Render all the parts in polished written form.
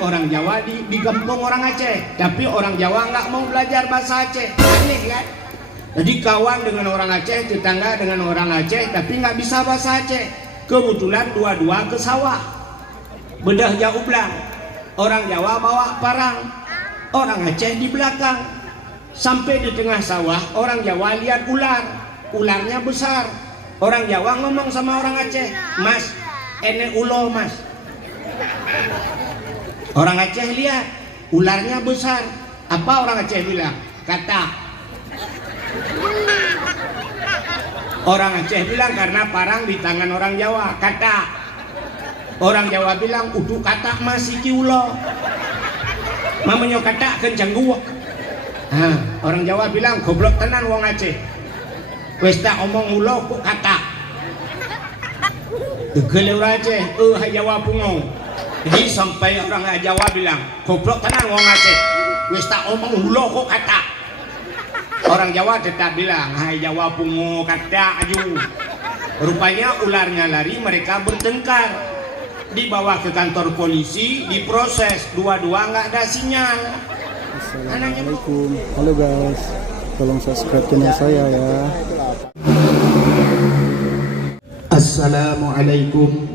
orang Jawa digempung orang Aceh, tapi orang Jawa nggak mau belajar bahasa Aceh. Aneh kan? Jadi kawan dengan orang Aceh, tetangga dengan orang Aceh, tapi nggak bisa bahasa Aceh. Kebetulan dua-dua ke sawah, bedah jauh belang. Orang Jawa bawa parang, orang Aceh di belakang. Sampai di tengah sawah, orang Jawa lihat ular, ularnya besar. Orang Jawa ngomong sama orang Aceh, "Mas, ene ulo mas." Orang Aceh lihat ularnya besar. Apa orang Aceh bilang? Kata. Orang Aceh bilang karena parang di tangan orang Jawa. Kata. Orang Jawa bilang udah kata masih ki ulo. Mamanya kata kencang gua. Orang Jawa bilang goblok tenan wong Aceh. Wis tak omong ulo kok kata. Tegele orang Aceh, Jawa pungo. Jadi sampai orang Jawa bilang, goblok tenan wong Aceh. Wis tak omong ulo kok kata. Orang Jawa tetap bilang, "Hai Jawa pungo kata aju." Rupanya ularnya lari, mereka bertengkar. Dibawa ke kantor polisi, diproses. Dua-dua nggak ada sinyal. Assalamualaikum. Halo guys, tolong subscribe channel saya ya. Assalamualaikum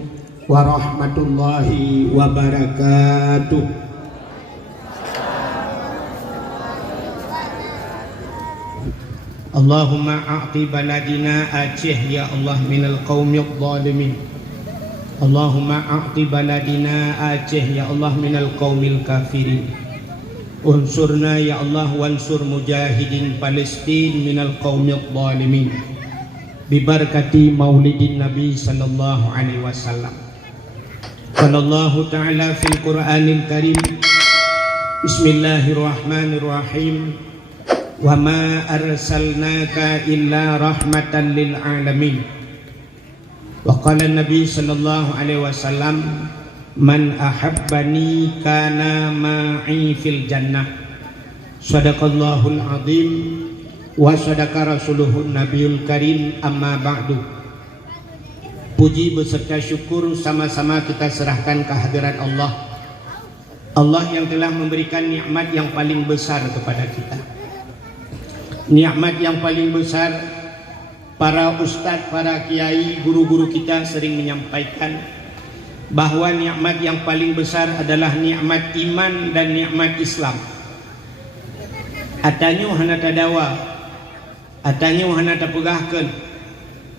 warahmatullahi wabarakatuh. Allahumma a'ti baladina Aceh ya Allah minal qaumil zalimin. Allahumma a'ti baladina Aceh ya Allah minal qaumil kafirin. Unsurna ya Allah wansur mujahidin Palestin minal qaumil zalimin. Bibarakati maulidin Nabi sallallahu alaihi wasallam. Sallallahu ta'ala fil Qur'anil Karim. Bismillahirrahmanirrahim. Wa ma arsalnaka illa rahmatan lil alamin. Wa qala Nabi sallallahu alaihi wasallam, "Man ahabbani kana ma'i fil jannah." Sadaqallahul azim. Wa sadaqa rasuluhun nabiyul karim, amma ba'du. Puji beserta syukur sama-sama kita serahkan kehadirat Allah. Allah yang telah memberikan nikmat yang paling besar kepada kita. Nikmat yang paling besar, para ustadz, para kiai, guru-guru kita sering menyampaikan bahwa nikmat yang paling besar adalah nikmat iman dan nikmat Islam. Atanya hana tadawa, atanya wahana tapegahkeun.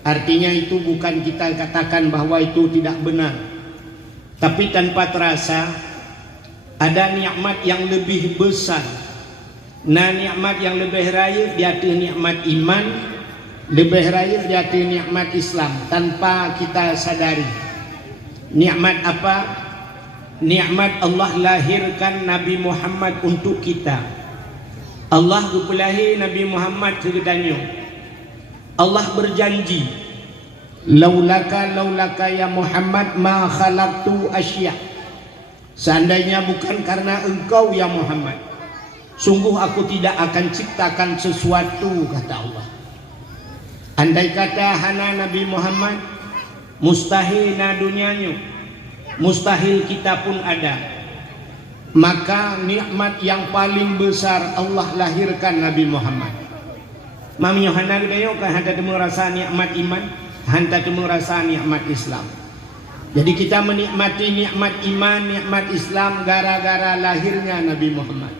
Artinya itu bukan kita katakan bahwa itu tidak benar, tapi tanpa terasa ada nikmat yang lebih besar. Nah, nikmat yang lebih raya yaitu nikmat iman, lebih raya yaitu nikmat Islam tanpa kita sadari. Nikmat apa? Nikmat Allah lahirkan Nabi Muhammad untuk kita. Allah gupulahi Nabi Muhammad segedanyo. Allah berjanji, laulaka ya Muhammad ma khalaqtu asya. Seandainya bukan karena engkau ya Muhammad, sungguh aku tidak akan ciptakan sesuatu, kata Allah. Andai kata hana Nabi Muhammad, mustahil na dunianya, mustahil kita pun ada. Maka nikmat yang paling besar Allah lahirkan Nabi Muhammad. Mami Yohana gedayo kan hanta temu rasa nikmat iman, hanta temu rasa nikmat Islam. Jadi kita menikmati nikmat iman, nikmat Islam gara-gara lahirnya Nabi Muhammad.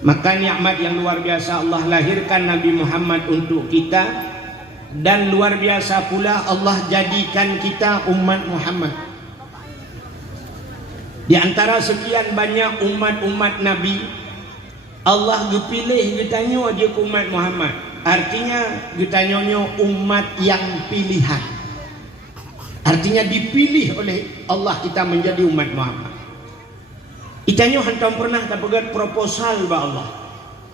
Maka nikmat yang luar biasa Allah lahirkan Nabi Muhammad untuk kita, dan luar biasa pula Allah jadikan kita umat Muhammad. Di antara sekian banyak umat-umat Nabi, Allah gepilih getanyo aja ke umat Muhammad. Artinya getanyonyo umat yang pilihan. Artinya dipilih oleh Allah kita menjadi umat Muhammad. Itanyo hantam pernah dapat proposal ba Allah.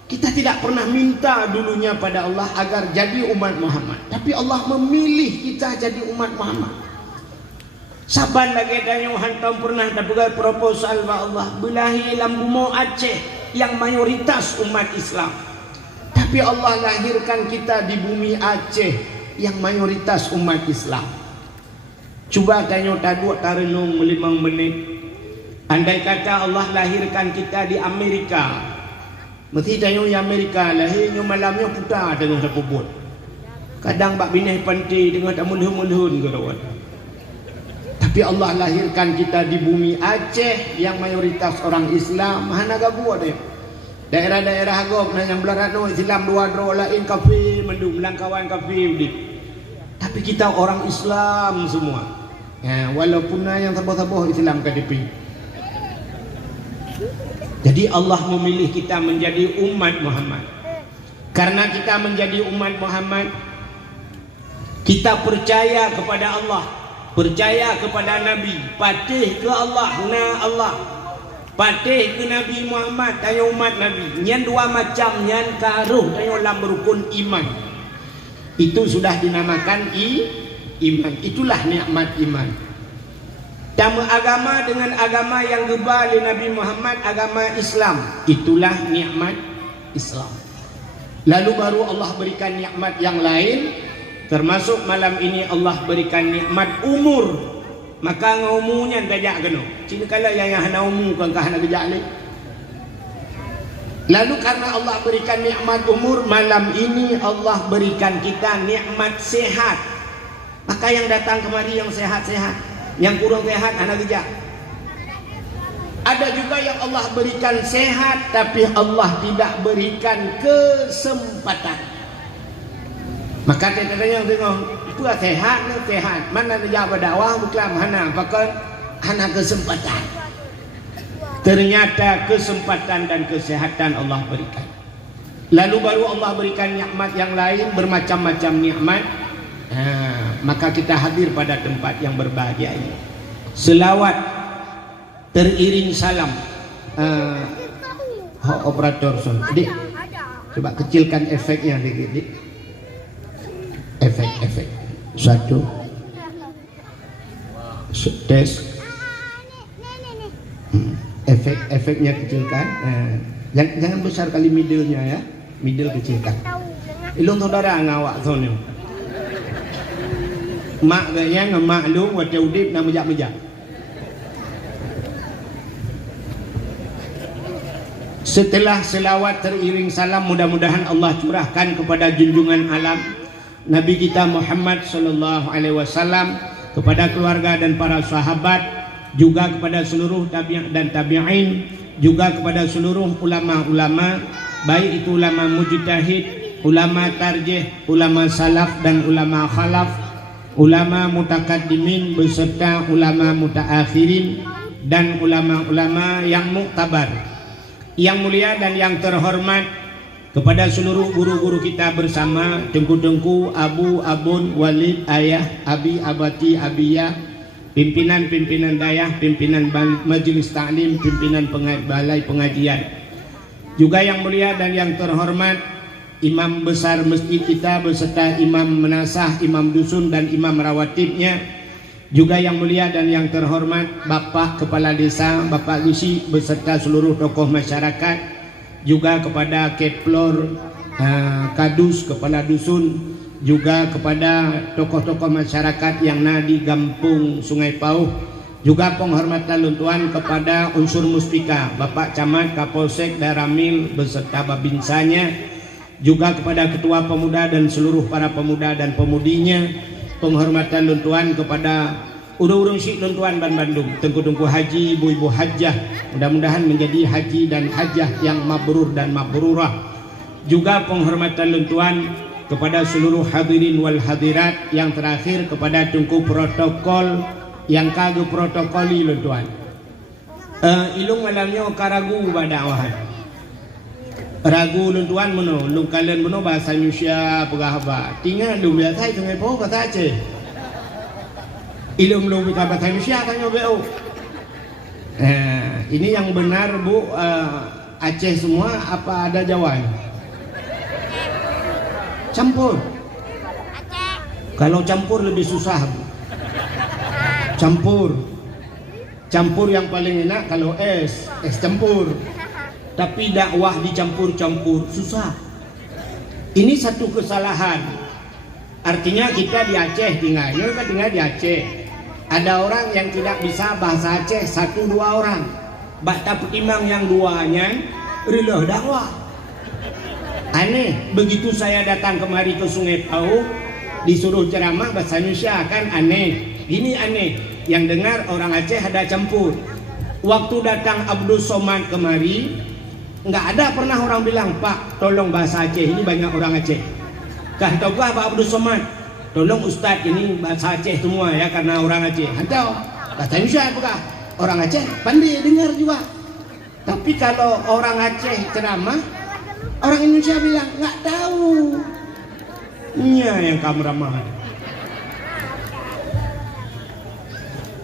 Kita tidak pernah minta dulunya pada Allah agar jadi umat Muhammad, tapi Allah memilih kita jadi umat Muhammad. Saban lagi danyo hantam pernah dapat proposal ba Allah belahi lambumo Aceh yang mayoritas umat Islam, tapi Allah lahirkan kita di bumi Aceh yang mayoritas umat Islam. Coba danyo tadu tarenung 5 menit. Andai kata Allah lahirkan kita di Amerika, mesti tengok di Amerika lahirnya malamnya putar tengok sepubut. Kadang bak bineh pantai tengok tak mulhun-mulhun ke rawat. Tapi Allah lahirkan kita di bumi Aceh yang mayoritas orang Islam. Hana gabu ada. Daerah-daerah agam yang belarat no Islam dua dro lain kafir mendung langkawan kafir udik. Tapi kita orang Islam semua. Ya, walaupun yang taboh-taboh Islam KDP. Jadi Allah memilih kita menjadi umat Muhammad. Karena kita menjadi umat Muhammad, kita percaya kepada Allah, percaya kepada Nabi, patih ke Allah, na Allah, patih ke Nabi Muhammad, tanya umat Nabi. Nyan dua macam, nyan karuh tanya dalam rukun iman. Itu sudah dinamakan iman. Itulah nikmat iman. Sama agama dengan agama yang gebal Nabi Muhammad, agama Islam. Itulah nikmat Islam. Lalu baru Allah berikan nikmat yang lain, termasuk malam ini Allah berikan nikmat umur. Maka ngomongnya gajak kena. Cina kala yang hana umur kan hana gajak ni. Lalu karena Allah berikan nikmat umur, malam ini Allah berikan kita nikmat sehat. Maka yang datang kemari yang sehat-sehat, yang kurang sehat anak gejak. Ada juga yang Allah berikan sehat tapi Allah tidak berikan kesempatan. Maka kadang-kadang tengok itu sehat ni sehat, mana dia berdakwah bukan hana pakai hana kesempatan. Ternyata kesempatan dan kesehatan Allah berikan. Lalu baru Allah berikan nikmat yang lain, bermacam-macam nikmat. Maka kita hadir pada tempat yang berbahagia ini. Selawat teriring salam. Operator son, Dik, coba kecilkan efeknya dikit, Dik. Efek. Satu. Tes. Efeknya kecilkan. Jangan besar kali middle-nya ya. Middle kecilkan. Ilung saudara ngawak sonnya. Mak gaya ngemak lu wajah udip nak mejak-mejak. Setelah selawat teriring salam, mudah-mudahan Allah curahkan kepada junjungan alam Nabi kita Muhammad sallallahu alaihi wasallam, kepada keluarga dan para sahabat, juga kepada seluruh tabi'in dan tabi'in, juga kepada seluruh ulama-ulama, baik itu ulama mujtahid, ulama tarjih, ulama salaf dan ulama khalaf, ulama mutakaddimin beserta ulama mutaakhirin dan ulama-ulama yang muktabar. Yang mulia dan yang terhormat, kepada seluruh guru-guru kita bersama, tengku-tengku, abu, abun, walid, ayah, abi, abati, abiyah, pimpinan-pimpinan dayah, pimpinan majelis ta'lim, pimpinan balai pengajian. Juga yang mulia dan yang terhormat, imam besar masjid kita beserta imam menasah, imam dusun dan imam rawatibnya. Juga yang mulia dan yang terhormat Bapak Kepala Desa, Bapak Lusi beserta seluruh tokoh masyarakat. Juga kepada Keplor, Kadus, Kepala Dusun, juga kepada tokoh-tokoh masyarakat yang ada di Gampung Sungai Pauh. Juga penghormatan luntuan kepada unsur muspika, Bapak Camat, Kapolsek, Daramil beserta babinsanya. Juga kepada ketua pemuda dan seluruh para pemuda dan pemudinya. Penghormatan luntuan kepada urung-urung syik luntuan Ban Bandung, tengku-tengku haji, ibu-ibu hajjah, mudah-mudahan menjadi haji dan hajjah yang mabrur dan mabrurah. Juga penghormatan luntuan kepada seluruh hadirin wal hadirat. Yang terakhir kepada tengku protokol yang kagak protokoli luntuan. Ilung malamnya karagu badakwahan. Ragu luntuan meno, lung kalian meno bahasa Indonesia pegahaba. Tinggal lu biasa itu ngepo kata Aceh. Ilung lu kita bahasa Indonesia tanya BO. Ini yang benar Bu, Aceh semua apa ada Jawa? Campur. Kalau campur lebih susah Bu. Campur yang paling enak kalau es campur. Tapi dakwah dicampur-campur susah. Ini satu kesalahan. Artinya kita di Aceh tinggal di Aceh. Ada orang yang tidak bisa bahasa Aceh 1-2 orang. Bak taput imang yang duanya rilah dakwah. Aneh, begitu saya datang kemari ke Sungai Tau disuruh ceramah bahasa Indonesia kan aneh. Ini aneh, yang dengar orang Aceh ada campur. Waktu datang Abdul Somad kemari, nggak ada pernah orang bilang, Pak tolong bahasa Aceh, ini banyak orang Aceh. Tahukah Pak Abdul Somad, tolong Ustadz ini bahasa Aceh semua ya karena orang Aceh. Atau bahasa Indonesia apakah? Orang Aceh pandai dengar juga. Tapi kalau orang Aceh ceramah, orang Indonesia bilang nggak tahu. Iya yang kameraman.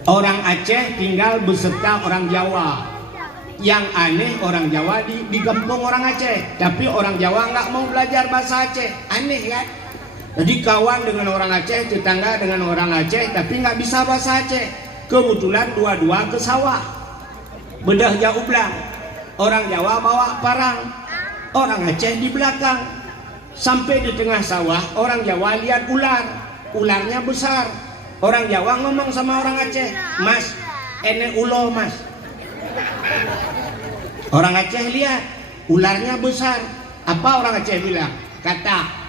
Orang Aceh tinggal beserta orang Jawa. Yang aneh orang Jawa digempung orang Aceh, tapi orang Jawa nggak mau belajar bahasa Aceh. Aneh kan? Jadi kawan dengan orang Aceh, tetangga dengan orang Aceh, tapi nggak bisa bahasa Aceh. Kebetulan dua-dua ke sawah, bedah jauh belang. Orang Jawa bawa parang, orang Aceh di belakang. Sampai di tengah sawah, orang Jawa lihat ular, ularnya besar. Orang Jawa ngomong sama orang Aceh, Mas, enek ulo mas. Orang Aceh lihat ularnya besar. Apa orang Aceh bilang? Kata.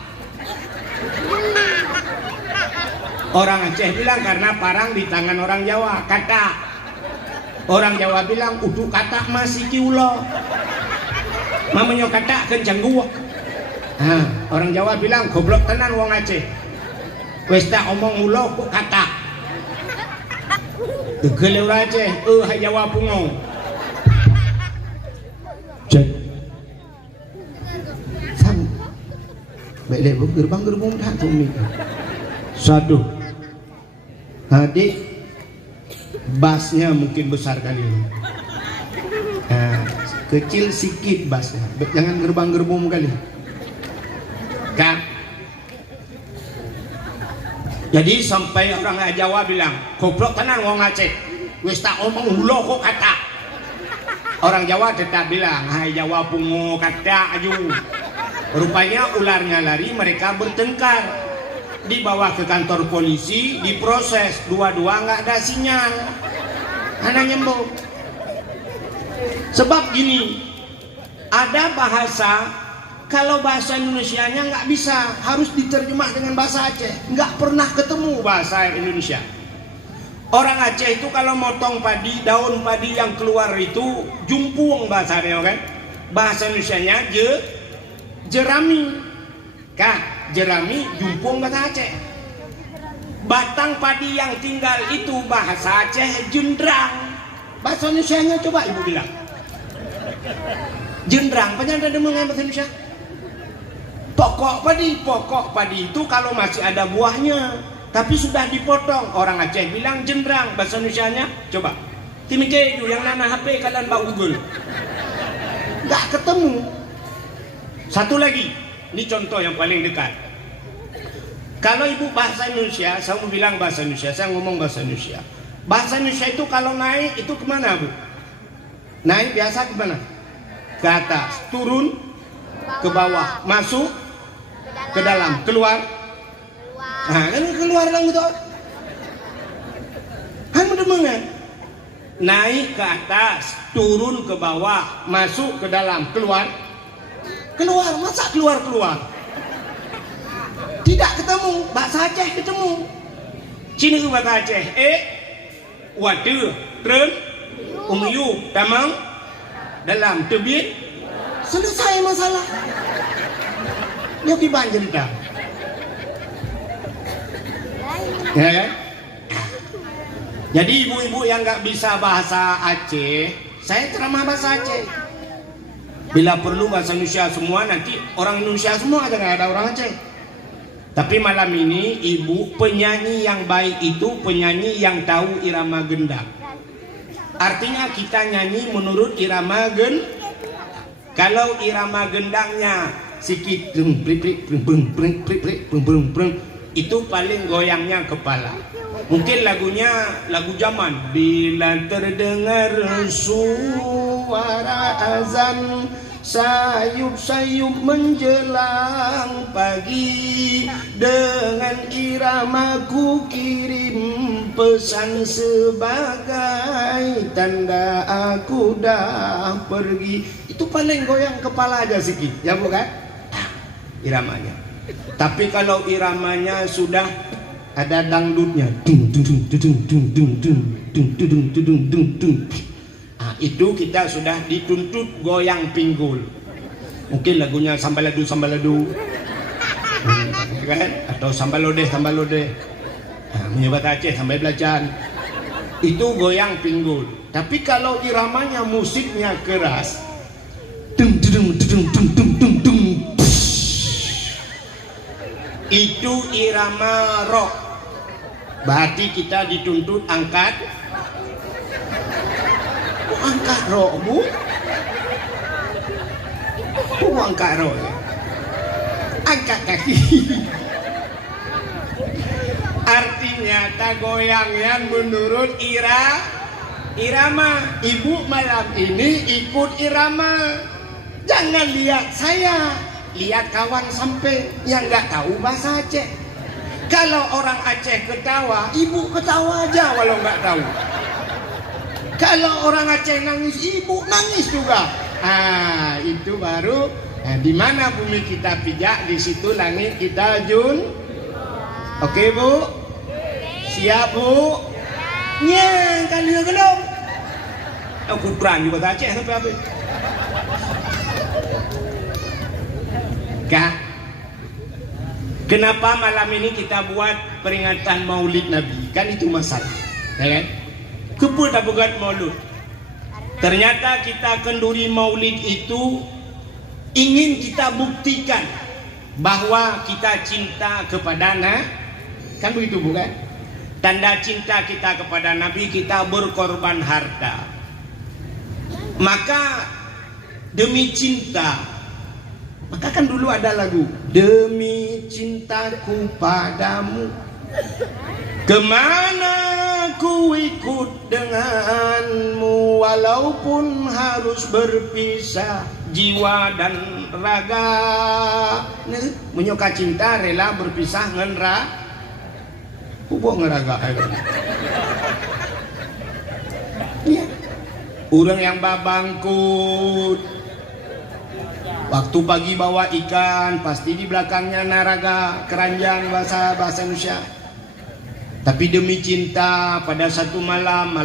Orang Aceh bilang karena parang di tangan orang Jawa, kata. Orang Jawa bilang uduk kata masih kiulo. Mamanya kata kencang gua. Orang Jawa bilang goblok tenan wong Aceh. Wes tak omong ulo kok kata. Tegel orang Aceh, Jawa pungong. Sam, baik gerbang dah tu ni. Satu, adik, basnya mungkin besar kali ini. Kecil sikit basnya, jangan gerbang kali. Kan? Jadi sampai orang Jawa bilang, goblok tenan wong Aceh. Wis tak omong ulo kok kata. Orang Jawa tetap bilang, hai Jawa pungo kata aju. Rupanya ularnya lari, mereka bertengkar. Dibawa ke kantor polisi, diproses. Dua-dua nggak ada sinyal. Anak nyembuh. Sebab gini, ada bahasa, kalau bahasa Indonesianya nggak bisa, harus diterjemah dengan bahasa Aceh. Nggak pernah ketemu bahasa Indonesia. Orang Aceh itu kalau motong padi, daun padi yang keluar itu jumpung bahasanya kan. Bahasa Indonesianya jerami. Kak, jerami jumpung bahasa Aceh. Batang padi yang tinggal itu bahasa Aceh jendrang. Bahasa Indonesianya coba ibu bilang. Jendrang, penyanyi ada mengenai bahasa Indonesia. Pokok padi itu kalau masih ada buahnya. Tapi sudah dipotong. Orang Aceh bilang jendrang. Bahasa Indonesianya coba timike itu yang nana HP kalian bawa Google. Nggak ketemu. Satu lagi, ini contoh yang paling dekat. Kalau ibu bahasa Indonesia, saya mau bilang bahasa Indonesia, saya ngomong bahasa Indonesia. Bahasa Indonesia itu kalau naik itu kemana bu? Naik biasa kemana? Ke atas, turun ke bawah, masuk ke dalam, keluar. Nah, kan keluar lang gitu. Kan mendengar. Naik ke atas, turun ke bawah, masuk ke dalam, keluar. Keluar, masa keluar? Tidak ketemu, bahasa Aceh ketemu. Sini ke bahasa Aceh. Waduh, tren, umyu, tamang, dalam, tebit. Selesai masalah. Dia dibanjir dah. Ya kan? Jadi ibu-ibu yang nggak bisa bahasa Aceh, saya ceramah bahasa Aceh. Bila perlu bahasa Indonesia semua, nanti orang Indonesia semua aja, nggak ada orang Aceh. Tapi malam ini ibu, penyanyi yang baik itu penyanyi yang tahu irama gendang. Artinya kita nyanyi menurut irama gendang. Kalau irama gendangnya sikit itu paling goyangnya kepala. Mungkin lagunya lagu zaman. Bila terdengar suara azan sayup-sayup menjelang pagi, dengan iramaku kirim pesan sebagai tanda aku dah pergi. Itu paling goyang kepala aja sikit, ya bukan? Iramanya. Tapi kalau iramanya sudah ada dangdutnya, itu kita sudah dituntut goyang pinggul. Mungkin lagunya sambaladu kan? Atau sambalode menyebat Aceh sampai belacan. Itu goyang pinggul. Tapi kalau iramanya musiknya keras, itu irama rock. Berarti kita dituntut angkat rock, Bu. Angkat rock. Angkat kaki. Artinya tak goyang yang menurut irama. Ibu malam ini ikut irama. Jangan lihat saya, lihat kawan sampai yang nggak tahu bahasa Aceh. Kalau orang Aceh ketawa, ibu ketawa aja walau nggak tahu. Kalau orang Aceh nangis, ibu nangis juga. Itu baru di mana bumi kita pijak, di situ langit kita jun. Oke, Bu? Siap, Bu? Nyeng, kali gelom. Aku perang juga Aceh sampai habis. Kak, kenapa malam ini kita buat peringatan Maulid Nabi? Kan itu masalah, ya kan? Kepul tak buat Maulid. Ternyata kita kenduri Maulid itu ingin kita buktikan bahwa kita cinta kepada Nabi. Kan begitu bukan? Tanda cinta kita kepada Nabi, kita berkorban harta. Maka demi cinta, maka kan dulu ada lagu, demi cintaku padamu, kemana ku ikut denganmu, walaupun harus berpisah jiwa dan raga. Menyoka cinta rela berpisah ngenra, kubuk ngeraga. Ya. Orang yang babangkut, waktu pagi bawa ikan, pasti di belakangnya naraga, keranjang bahasa Indonesia. Tapi demi cinta, pada satu malam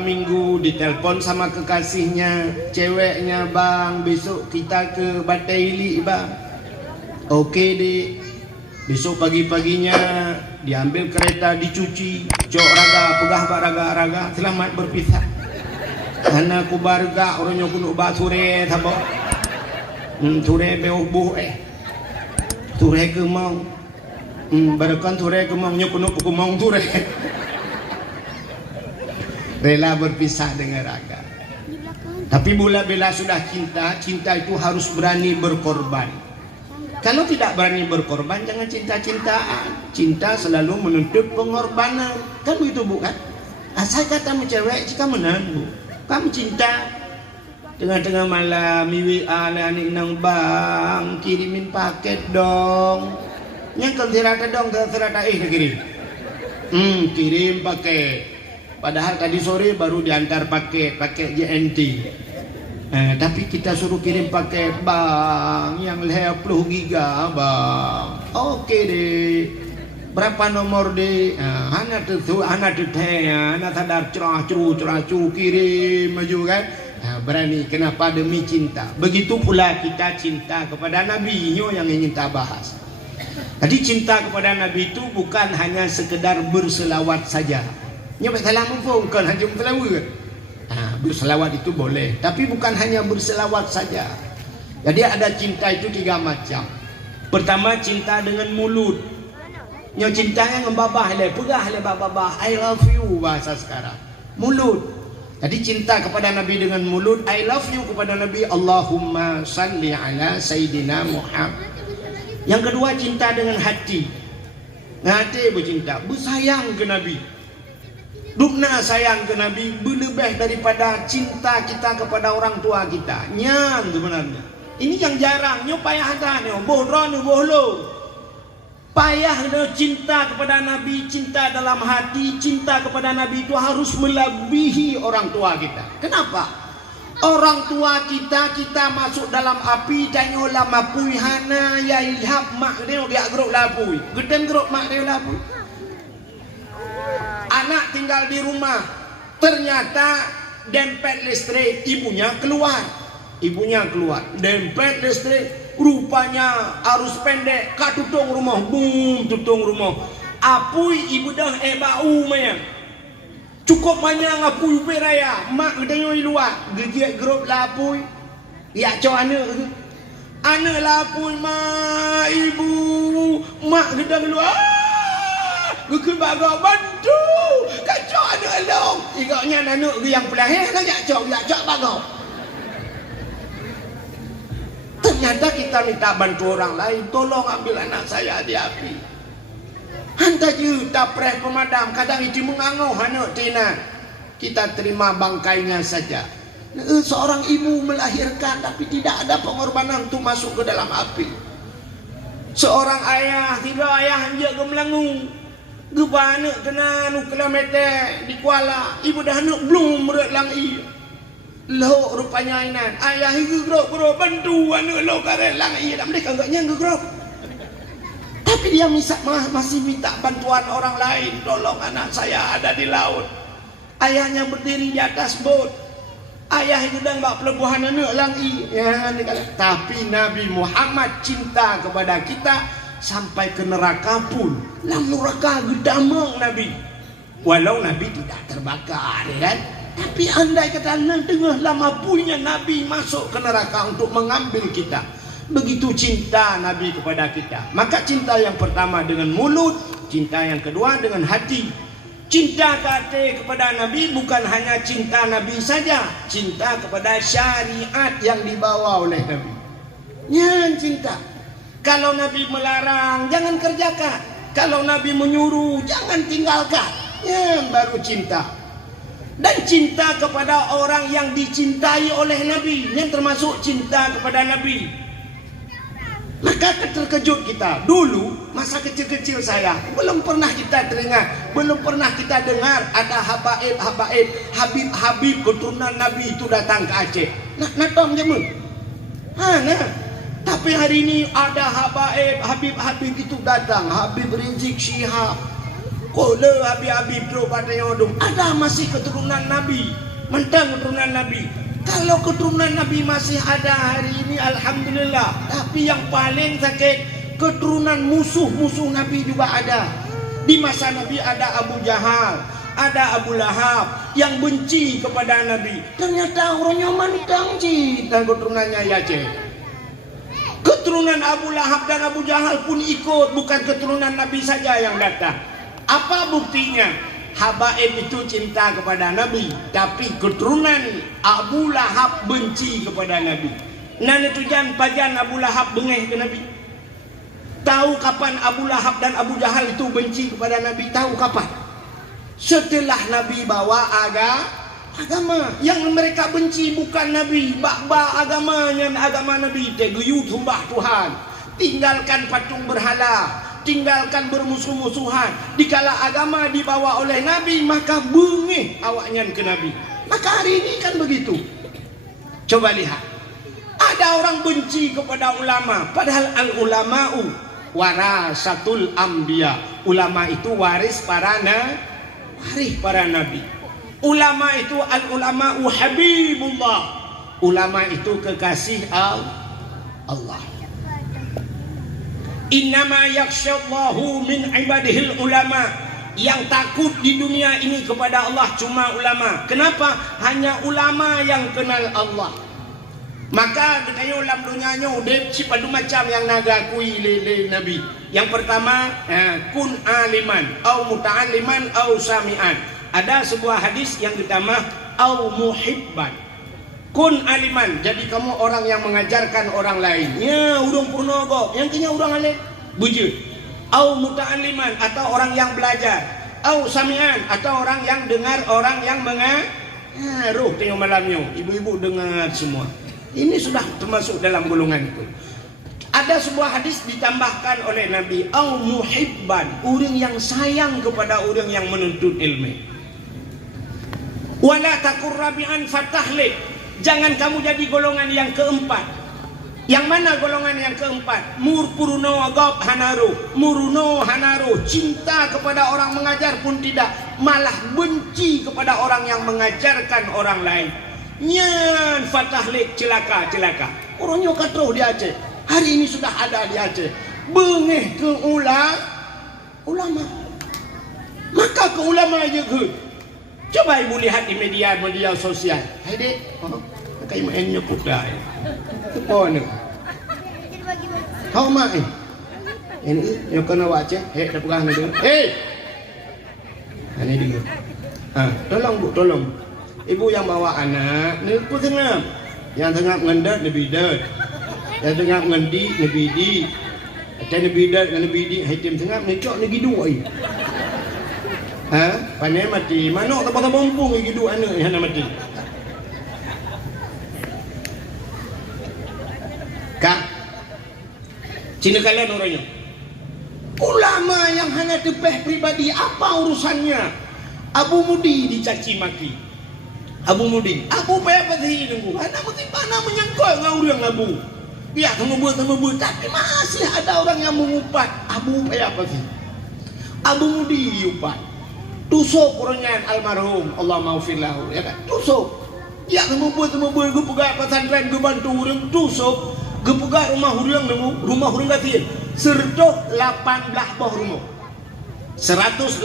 minggu, ditelepon sama kekasihnya, ceweknya, bang, besok kita ke Bataili, bang. Oke deh. Besok pagi-paginya diambil kereta, dicuci, cok raga, pegah bak raga, selamat berpisah. Karena ku barga orangnya kuno ba sore sabo. Sore beobuh sore ke mau. Barakan sore ke mau nyokuno ku mau sore. Rela berpisah dengan raga. Tapi bila sudah cinta itu harus berani berkorban. Kalau tidak berani berkorban, jangan cinta-cintaan. Cinta selalu menuntut pengorbanan. Kan begitu bukan? Saya kata cewek jika menang, kamu cinta tengah-tengah malam WA anik nang bang, kirimin paket dong. Nyangkel serata dong, serata kirim. Kirim paket. Padahal tadi sore baru diantar paket JNT. Tapi kita suruh kirim paket bang yang 50 giga bang. Oke deh. Berapa nomor deh? Anak sadar cerah kirim maju kan? Berani. Kenapa? Demi cinta. Begitu pula kita cinta kepada Nabi yang ingin kita bahas. Jadi cinta kepada Nabi itu bukan hanya sekedar berselawat saja. Nyampe salam pun bukan hanya berselawat. Berselawat itu boleh, tapi bukan hanya berselawat saja. Jadi ada cinta itu 3 macam. Pertama, cinta dengan mulut. Yang cintanya ngebabah le, pegah le babah, I love you bahasa sekarang. Mulut. Jadi cinta kepada Nabi dengan mulut, I love you kepada Nabi, Allahumma salli ala Sayyidina Muhammad. Yang kedua, cinta dengan hati. Hati bercinta, bersayang ke Nabi. Dukna sayang ke Nabi berlebih daripada cinta kita kepada orang tua kita. Nyan sebenarnya. Ini yang jarangnya payah ada nih, bohron bohlo. Payah cinta kepada Nabi, cinta dalam hati, cinta kepada Nabi itu harus melebihi orang tua kita. Kenapa? Orang tua kita masuk dalam api, tanyo lama pui hana ya ilhab mak dia gak gerok lapui. Geden gerok mak dia lapui. Anak tinggal di rumah, ternyata dempet listrik, ibunya keluar, dempet listrik. Rupanya arus pendek, kak tutung rumah, boom, tutung rumah. Apui ibu dah bau maya. Cukup banyak ngapui beraya, mak gedenyo luar, gejiak grup lapui. Ya co anak lapui mak ibu, mak gedang luar. Gekul baga bantu, kacau anak long. Igaknya anak yang pelahir kan ya co baga. Ternyata kita minta bantu orang lain, tolong ambil anak saya di api. Hantar juta preh pemadam, kadang itu mengangau anak tina. Kita terima bangkainya saja. Seorang ibu melahirkan tapi tidak ada pengorbanan untuk masuk ke dalam api. Seorang ayah, 3 ayah hanjak ke Melangu. Gepa anak kena kilometer di Kuala, ibu dah anak belum berat langi. Lo rupanya inan ayah itu gerok bantu anak lo karen lang iya dah mereka enggaknya gerok. Tapi dia masih minta bantuan orang lain. Tolong anak saya ada di laut. Ayahnya berdiri di atas bot. Ayah itu dah bak pelebuhan anak lang iya. Tapi Nabi Muhammad cinta kepada kita sampai ke neraka pun. Lam neraka gedamang Nabi. Walau Nabi tidak terbakar, ya kan? Tapi andai kata tengah lama punya Nabi masuk ke neraka untuk mengambil kita. Begitu cinta Nabi kepada kita. Maka cinta yang pertama dengan mulut, cinta yang kedua dengan hati. Cinta kepada Nabi bukan hanya cinta Nabi saja, cinta kepada syariat yang dibawa oleh Nabi. Yang cinta. Kalau Nabi melarang, jangan kerjakan. Kalau Nabi menyuruh, jangan tinggalkan. Yang baru cinta. Dan cinta kepada orang yang dicintai oleh Nabi, yang termasuk cinta kepada Nabi. Maka terkejut kita. Dulu masa kecil-kecil saya belum pernah kita teringat, belum pernah kita dengar ada habaib, habib keturunan Nabi itu datang ke Aceh. Nah tom jamu. Nah. Tapi hari ini ada habib itu datang, Habib Rizik Syihab. Kalau Habib Bro pada yodum ada masih keturunan Nabi, mentang keturunan Nabi. Kalau keturunan Nabi masih ada hari ini, alhamdulillah. Tapi yang paling sakit keturunan musuh Nabi juga ada. Di masa Nabi ada Abu Jahal, ada Abu Lahab yang benci kepada Nabi. Ternyata orangnya mantang dan keturunannya Yaceh. Keturunan Abu Lahab dan Abu Jahal pun ikut, bukan keturunan Nabi saja yang datang. Apa buktinya? Habaib itu cinta kepada Nabi, tapi keturunan Abu Lahab benci kepada Nabi. Nan itu pajan Abu Lahab bengeh ke Nabi. Tahu kapan Abu Lahab dan Abu Jahal itu benci kepada Nabi? Tahu kapan? Setelah Nabi bawa agama. Yang mereka benci bukan Nabi, agamanya, agama Nabi. Teguyut sembah Tuhan, tinggalkan patung berhala, tinggalkan bermusuh-musuhan. Dikala agama dibawa oleh Nabi, maka bengih awaknya ke Nabi. Maka hari ini kan begitu. Coba lihat, ada orang benci kepada ulama, padahal al-ulama'u warasatul anbiya. Ulama itu waris para nabi. Ulama itu al-ulama'u habibullah. Ulama itu kekasih Allah. Innama yakhsyallahu min ibadihil ulama. Yang takut di dunia ini kepada Allah cuma ulama. Kenapa? Hanya ulama yang kenal Allah. Maka katanya ulam dunyanya udip sipadu macam yang nagakui lele Nabi. Yang pertama, kun aliman au muta'alliman au sami'an. Ada sebuah hadis yang pertama, au muhibban. Kun aliman, jadi kamu orang yang mengajarkan orang lain. Ya, urung purnogo, yang kenya orang alim bujur. Au muta'alliman, atau orang yang belajar. Au sami'an, atau orang yang dengar, orang yang mengaruh. Tengok malamnya, ibu-ibu dengar semua. Ini sudah termasuk dalam golongan itu. Ada sebuah hadis ditambahkan oleh Nabi, au muhibban, orang yang sayang kepada orang yang menuntut ilmu. Wala takur rabi'an fatahlik, jangan kamu jadi golongan yang keempat. Yang mana golongan yang keempat? Murpuruno agab hanaru, muruno hanaru, cinta kepada orang mengajar pun tidak, malah benci kepada orang yang mengajarkan orang lain. Nyan fatahlik, celaka. Orangnya katroh di Aceh. Hari ini sudah ada di Aceh. Bengeh ke ulama. Maka ke ulama aja ke. Coba ibu lihat di media sosial. Hai dek, kayak main nyekut dah. Apa ni? Kau mak ini yang kena Aceh. Dah perah ni. Ini dia. Tolong bu, tolong. Ibu yang bawa anak, ni pun tengah. Yang tengah ngendat, ni bidat. Yang tengah ngendi, ni bidi. Macam ni bidat, ni bidi. Hitam tengah, ni cok, ni gidu. Pandai mati. Mana tak bompong, ni gidu anak yang nak mati. Kak, Cina kalian orangnya. Ulama yang hanya tepeh pribadi, apa urusannya? Abu Mudi dicaci maki. Abu Mudi, Abu payah pasti nunggu. Anak mesti mana menyangkut dengan orang Abu. Ya, sama buat, tapi masih ada orang yang mengupat. Abu payah pasti. Abu Mudi diupat. Tusuk orangnya almarhum, Allah maafillahu, ya kan? Tusuk. Ya, sama buat, gue pegang pesantren, gue bantu orang tusuk. Gue pegang rumah orang gatil. Serta 18 buah rumah. 118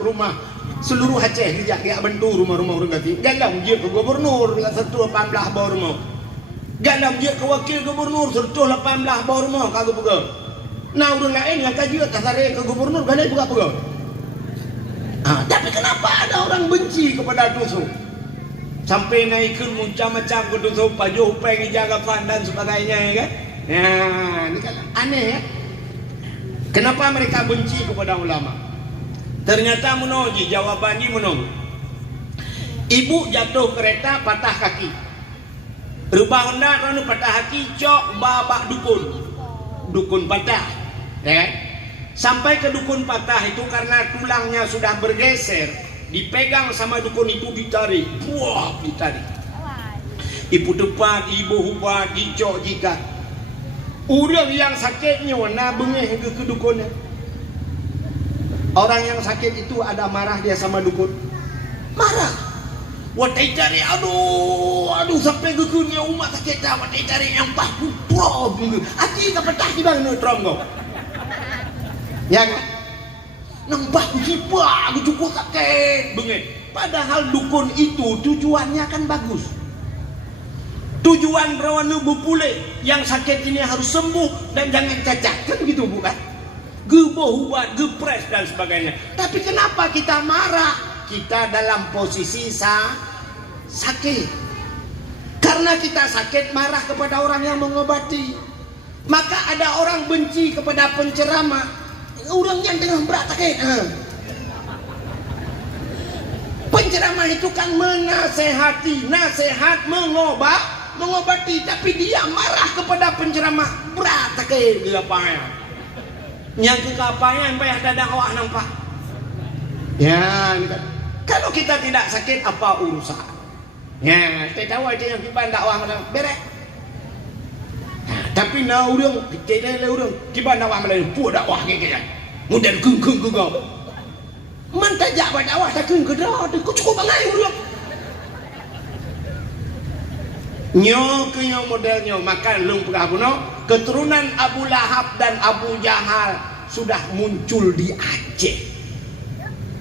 rumah. Seluruh Aceh dia bantu rumah-rumah orang ganti. Galam dia ke gubernur dengan serta 18 bawah rumah. Galam dia ke wakil gubernur serta 18 bawah rumah kagak pegang. Nah orang lain yang kaji kasare ke gubernur kan dia pegang. Tapi kenapa ada orang benci kepada tusuk? Sampai naikkan macam-macam ke tusuk, pajuh upeng jaga dan sebagainya ya kan? Ya, ini kan aneh ya. Kenapa mereka benci kepada ulama? Ternyata menolak, jawabannya menolak. Ibu jatuh kereta patah kaki. Rubah Honda ranu patah kaki, cok babak dukun patah, ya kan? Sampai ke dukun patah itu karena tulangnya sudah bergeser, dipegang sama dukun itu ditarik, ditarik. Ibu depan, ibu hubat, dicok jika. Orang yang sakitnya, nak bengeh ke dukunnya. Orang yang sakit itu ada marah dia sama dukun. Marah. Watai cari aduh sampai gegunya umat sakit dah. Watai cari yang bahu prom. Hati tak petah di bang trom kau. Ya kan? Nang bahu sipa aku cukup sakit bengit. Padahal dukun itu tujuannya kan bagus. Tujuan rawan pulih yang sakit ini harus sembuh dan jangan cacat. Kan begitu bukan? Gebuat, gepres dan sebagainya. Tapi kenapa kita marah? Kita dalam posisi sakit. Karena kita sakit marah kepada orang yang mengobati. Maka ada orang benci kepada penceramah. Orang yang tengah berat sakit. Penceramah itu kan menasehati, nasihat mengobati. Tapi dia marah kepada penceramah, berat sakit dia payah. Yang kekapanya yang payah dadah awak nampak. Ya, kalau kita tidak sakit apa urusan? Ya, kita tahu aja yang kita dakwah mana beres. Tapi na urang kita le urang kita dakwah mana puak dakwah kaya. Mudan kung kau. Mentajak dakwah tak kung kedah, ku cukup bangai urang. Nyo modelnya makan lung perabuno. Keturunan Abu Lahab dan Abu Jahal sudah muncul di Aceh.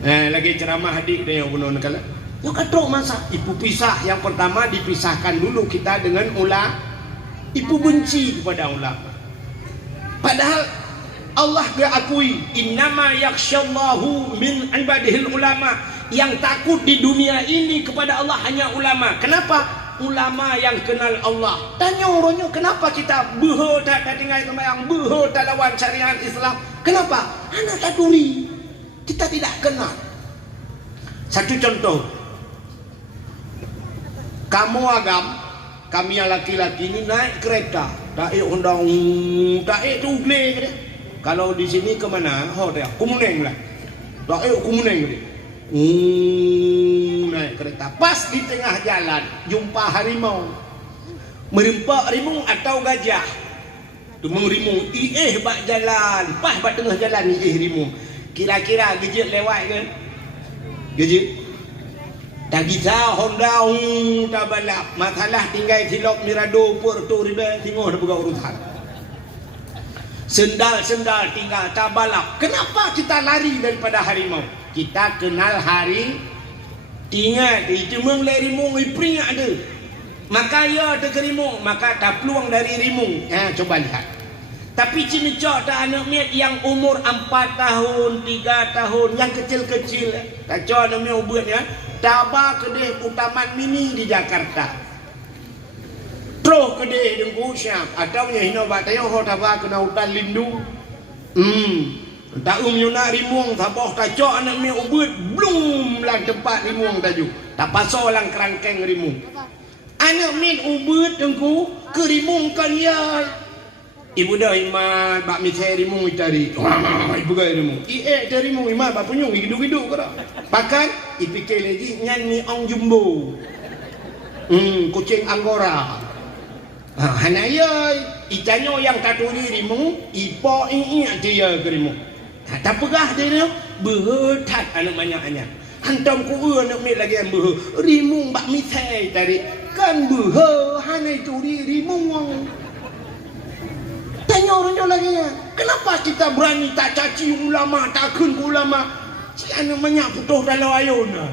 Lagi ceramah adik dia yang bunuh negara. Yang kedua masa ibu pisah. Yang pertama dipisahkan dulu kita dengan ulama. Ibu benci kepada ulama. Padahal Allah diakui innama yakhsyallahu min ibadihil ulama. Yang takut di dunia ini kepada Allah hanya ulama. Kenapa? Ulama yang kenal Allah. Tanya orangnya kenapa kita beho tak tinggal sembahyang, beho tak lawan syariat Islam. Kenapa? Anak taduri. Kita tidak kenal. Satu contoh. Kamu agam kami yang laki-laki ni naik kereta taik Honda taik tu ugle ke dia. Kalau di sini ke mana dia Kumuneng lah taik Kumuneng ke dia. Naik kereta pas di tengah jalan jumpa harimau merempak rimung atau gajah tu rimung bak jalan pas bak tengah jalan rimung kira-kira gejek lewat ke gejek tak kita Honda tak balap masalah tinggal silap mirado pur tu ribe tengok dah buka urusan sendal tinggal tak balap. Kenapa kita lari daripada harimau? Kita kenal hari tinggal itu menglai rimung ipring ada maka ya ada rimung maka tak peluang dari rimung. Coba lihat. Tapi cini cok tak anak miat yang umur 4 tahun 3 tahun yang kecil-kecil tak cok anak miat ubat ya tabah kedai Utaman Mini di Jakarta terus kedai dengku siap atau yang hina bataya ho tabah kena hutan lindung tak yuna rimung sabah tak cok anak miat ubat belum lang tempat rimung taju tak pasal lang kerangkeng rimung anak miat ubat dengku ke rimung kan ya ibu dah iman bak misai rimung itari ibu gaya rimung dari rimung iman bak punyung hidup-hidup kau pakan ipikir lagi nyanyi ong jumbo kucing anggora hanayai icanyo yang taturi rimung ipo dia ke rimung tak pegah dia berhetat anak banyak-banyak hantam ku anak ni lagi yang rimung bak misai tadi kan hanai turi rimung tanya orang lagi kenapa kita berani tak caci ulama takun ku ulama si anak banyak putus dalam ayuna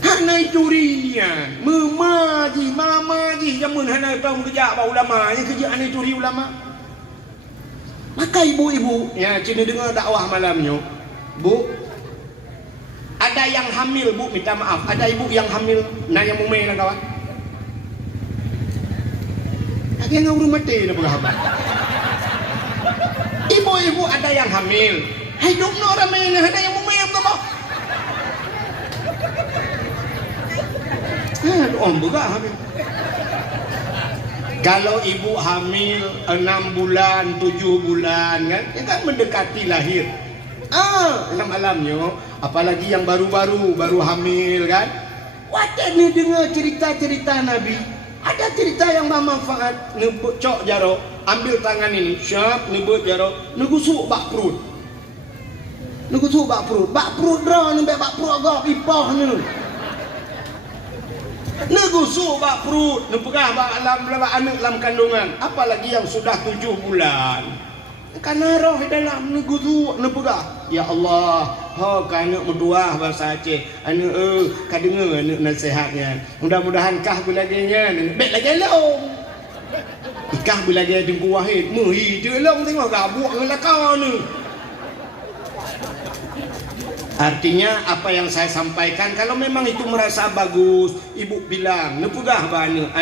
hanai curinya memaji mamaji jamun hanai tahu kerja apa ulama yang kerja hanai curi ulama maka ibu-ibu ya cina dengar dakwah malamnya bu ada yang hamil bu minta maaf ada ibu yang hamil nah yang mumai lah kawan yang ngurus mati dah berhabat. Ibu-ibu ada yang hamil. Hidup no ramai ada yang mumem tu boh. Om berah hamil. Kalau ibu hamil 6 bulan, 7 bulan kan mendekati lahir. Malamnya apalagi yang baru-baru baru hamil kan. Wadah ni dengar cerita-cerita Nabi. Ada cerita yang bermanfaat nebut cok jaro ambil tangan ini syap nebut jaro negusuk bak perut bak perut dah ni bak perut agak pipah ni negusuk bak perut nepegah bak anak dalam kandungan apalagi yang sudah 7 bulan karena roh dalam negusuk nepegah ya Allah anak berdoa bahasa Aceh anak kadengar anak nasihatnya mudah-mudahan kah belaginya baik lagi long ikah belagi tengku wahid muhi je long tengok gabuk dengan lakau ni artinya apa yang saya sampaikan kalau memang itu merasa bagus ibu bilang nepegah ba anak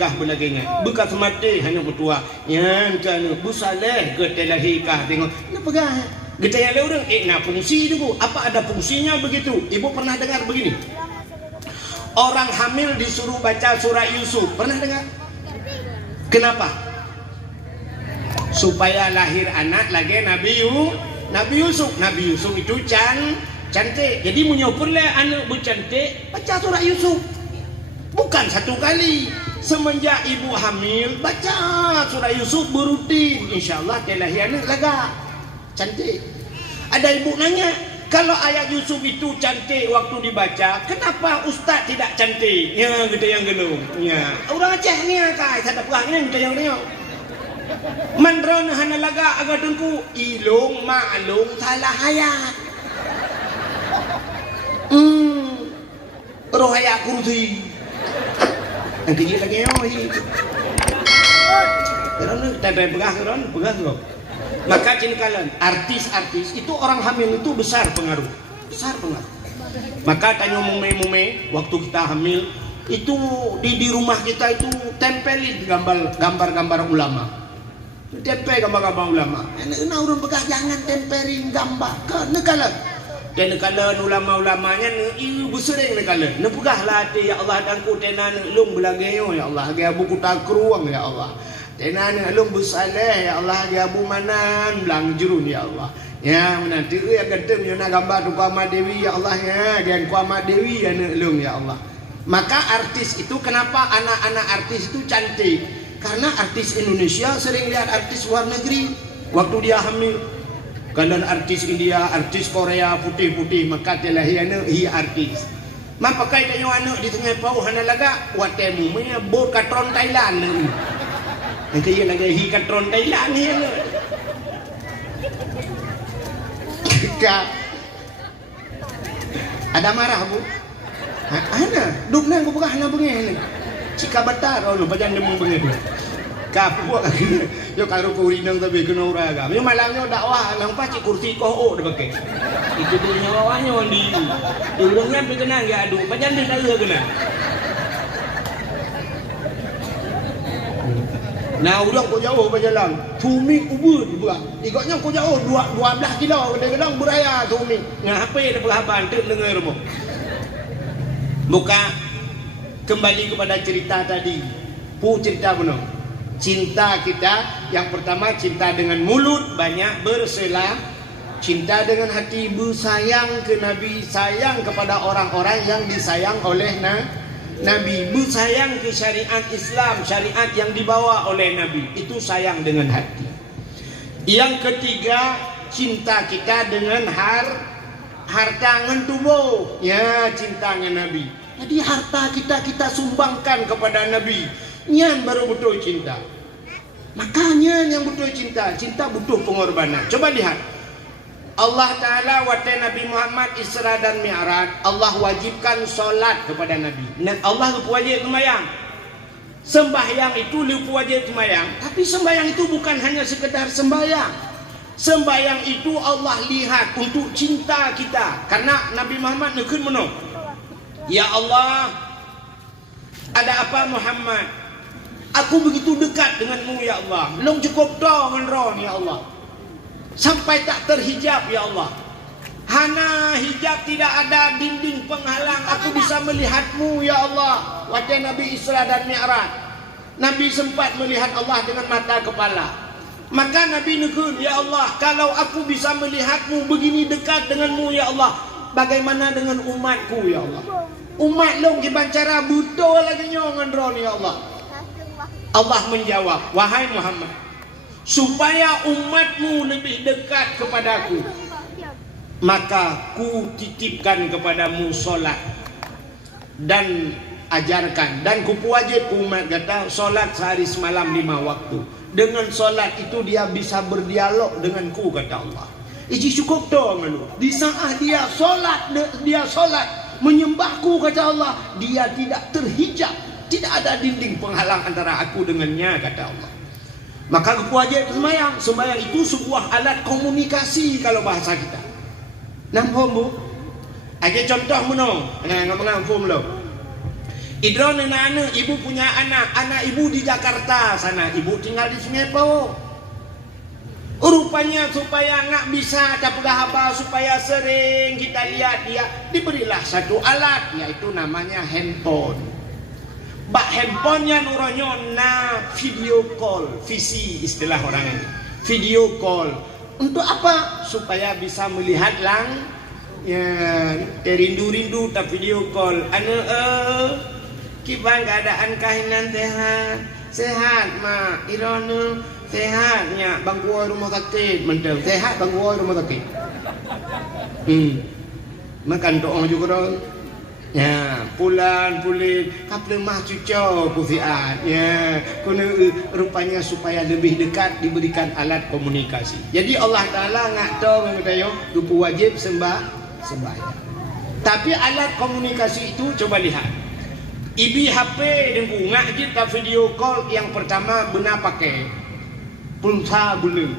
kah belaginya bekas mati anak bertua yang anak busaleh ke telahi kah tengok nepegah Getaya le orang fungsi itu apa ada fungsinya begitu? Ibu pernah dengar begini? Orang hamil disuruh baca surah Yusuf. Pernah dengar? Kenapa? Supaya lahir anak lagi Nabi Yusuf. Nabi Yusuf itu cantik. Jadi menyopurlah anak bercantik baca surah Yusuf. Bukan satu kali. Semenjak ibu hamil baca surah Yusuf berutin. InsyaAllah dia lahir anak laga cantik. Ada ibu nanya, kalau ayat Yusuf itu cantik waktu dibaca, kenapa ustaz tidak cantik? Ya, kita yang gelung. Ya, orang Aceh ni kai, saya tak perang ni kita yang tengok. Mandron hana laga agak dengku, ilung maklum salah ayat. Roh ayat kursi. Yang kecil lagi Kerana tak pegang tu. Maka cini kalian artis-artis itu orang hamil itu besar pengaruh. Maka tanya mume waktu kita hamil itu di rumah kita itu tempelin gambar-gambar ulama. Tempel gambar-gambar ulama. Enak orang pegang jangan tempelin gambar. Karena kalian Dan kala ulama-ulamanya ni bersering kala. Ne pegahlah hati ya Allah dan ku tenan lung belagayo ya Allah. Ge abu ku takruang ya Allah. Tenan lung bersaleh ya Allah. Ge abu manan belang jerun ya Allah. Ya menanti ya ganteng yo na gambar tu Kuama Dewi ya Allah ya. Gen Kuama Dewi ya lung ya Allah. Maka artis itu kenapa anak-anak artis itu cantik? Karena artis Indonesia sering lihat artis luar negeri waktu dia hamil. Kalau artis India, artis Korea putih-putih maka telah hi artis. Ma pakai tanya anak di tengah pau hana laga watemu punya bor katron Thailand ni. Nanti ia lagi hi katron Thailand ni. Ada marah bu? Ana, duk nang ko buka hana bengen. Cika batar oh pajan demung bengen. Kapu yo karo ko rinang tabi kena uraga. Yo malangnya dakwah lang pa ci kursi ko o de bake. Itu tu nyawanya di. Tulungnya pi kena ge adu, pajan de dae kena. Nah, ulang ko jauh berjalan. Tumi ubud buat. Ikutnya ko jauh 12 kilo kadang-kadang beraya tumi. Ngape de pelaban tek dengar mo. Buka kembali kepada cerita tadi. Pu cerita benar. Cinta kita yang pertama cinta dengan mulut banyak berselah, cinta dengan hati bersayang ke Nabi, sayang kepada orang-orang yang disayang oleh Nabi, bersayang ke syariat Islam, syariat yang dibawa oleh Nabi, itu sayang dengan hati. Yang ketiga cinta kita dengan harta dengan tubuh, ya cinta dengan Nabi. Jadi harta kita sumbangkan kepada Nabi. Nyan baru betul cinta. Makanya yang betul cinta butuh pengorbanan. Coba lihat. Allah Ta'ala waktu Nabi Muhammad Isra dan Mi'raj, Allah wajibkan solat kepada Nabi. Allah lupa wajib sembahyang. Sembahyang itu lupa wajib sembahyang. Tapi sembahyang itu bukan hanya sekedar sembahyang. Sembahyang itu Allah lihat untuk cinta kita. Karena Nabi Muhammad nekun menung. Ya Allah, ada apa Muhammad? Aku begitu dekat denganmu ya Allah. Long cukup dong roh ya Allah. Sampai tak terhijab ya Allah. Hana hijab tidak ada dinding penghalang. Aku bisa melihatmu ya Allah. Wajah Nabi Isra dan Mi'raj. Nabi sempat melihat Allah dengan mata kepala. Maka Nabi nekun ya Allah, kalau aku bisa melihatmu begini dekat denganmu ya Allah, bagaimana dengan umatku ya Allah? Umat long kibancara betul lagi nyongan roh ya Allah. Allah menjawab, wahai Muhammad, supaya umatmu lebih dekat kepadaku, maka ku titipkan kepadamu solat dan ajarkan, dan ku wajib umat kata solat sehari semalam 5 waktu. Dengan solat itu dia bisa berdialog denganku kata Allah. Iji cukup dong lu. Di saat dia solat menyembahku kata Allah, dia tidak terhijab. Tidak ada dinding penghalang antara aku dengannya kata Allah. Maka wajib sembahyang. Sembahyang itu sebuah alat komunikasi kalau bahasa kita. Nampak bu? Aja contoh menong. Ngomong fum lo. Idron anak ibu punya anak ibu di Jakarta sana, ibu tinggal di Sungai Pau. Rupanya supaya nggak bisa dapat apa, supaya sering kita lihat dia, diberilah satu alat yaitu namanya handphone. Bak handphonenya nuronyo na video call, visi istilah orang ini. Video call. Untuk apa? Supaya bisa melihat ya terindu-rindu tak video call. Kibang keadaan kahinan sehat mak ironu sehatnya bangkuai rumah sakit mendem sehat bangkuai rumah sakit. Makan doang juga dong. Ya, pulan kapal mah cucok kusiat. Ya, kuna rupanya supaya lebih dekat diberikan alat komunikasi. Jadi Allah Taala ngak tahu mengatayo lupa wajib sembahyang. Tapi alat komunikasi itu coba lihat. Ibi HP dengku ngak kita video call yang pertama benar pakai pulsa belum.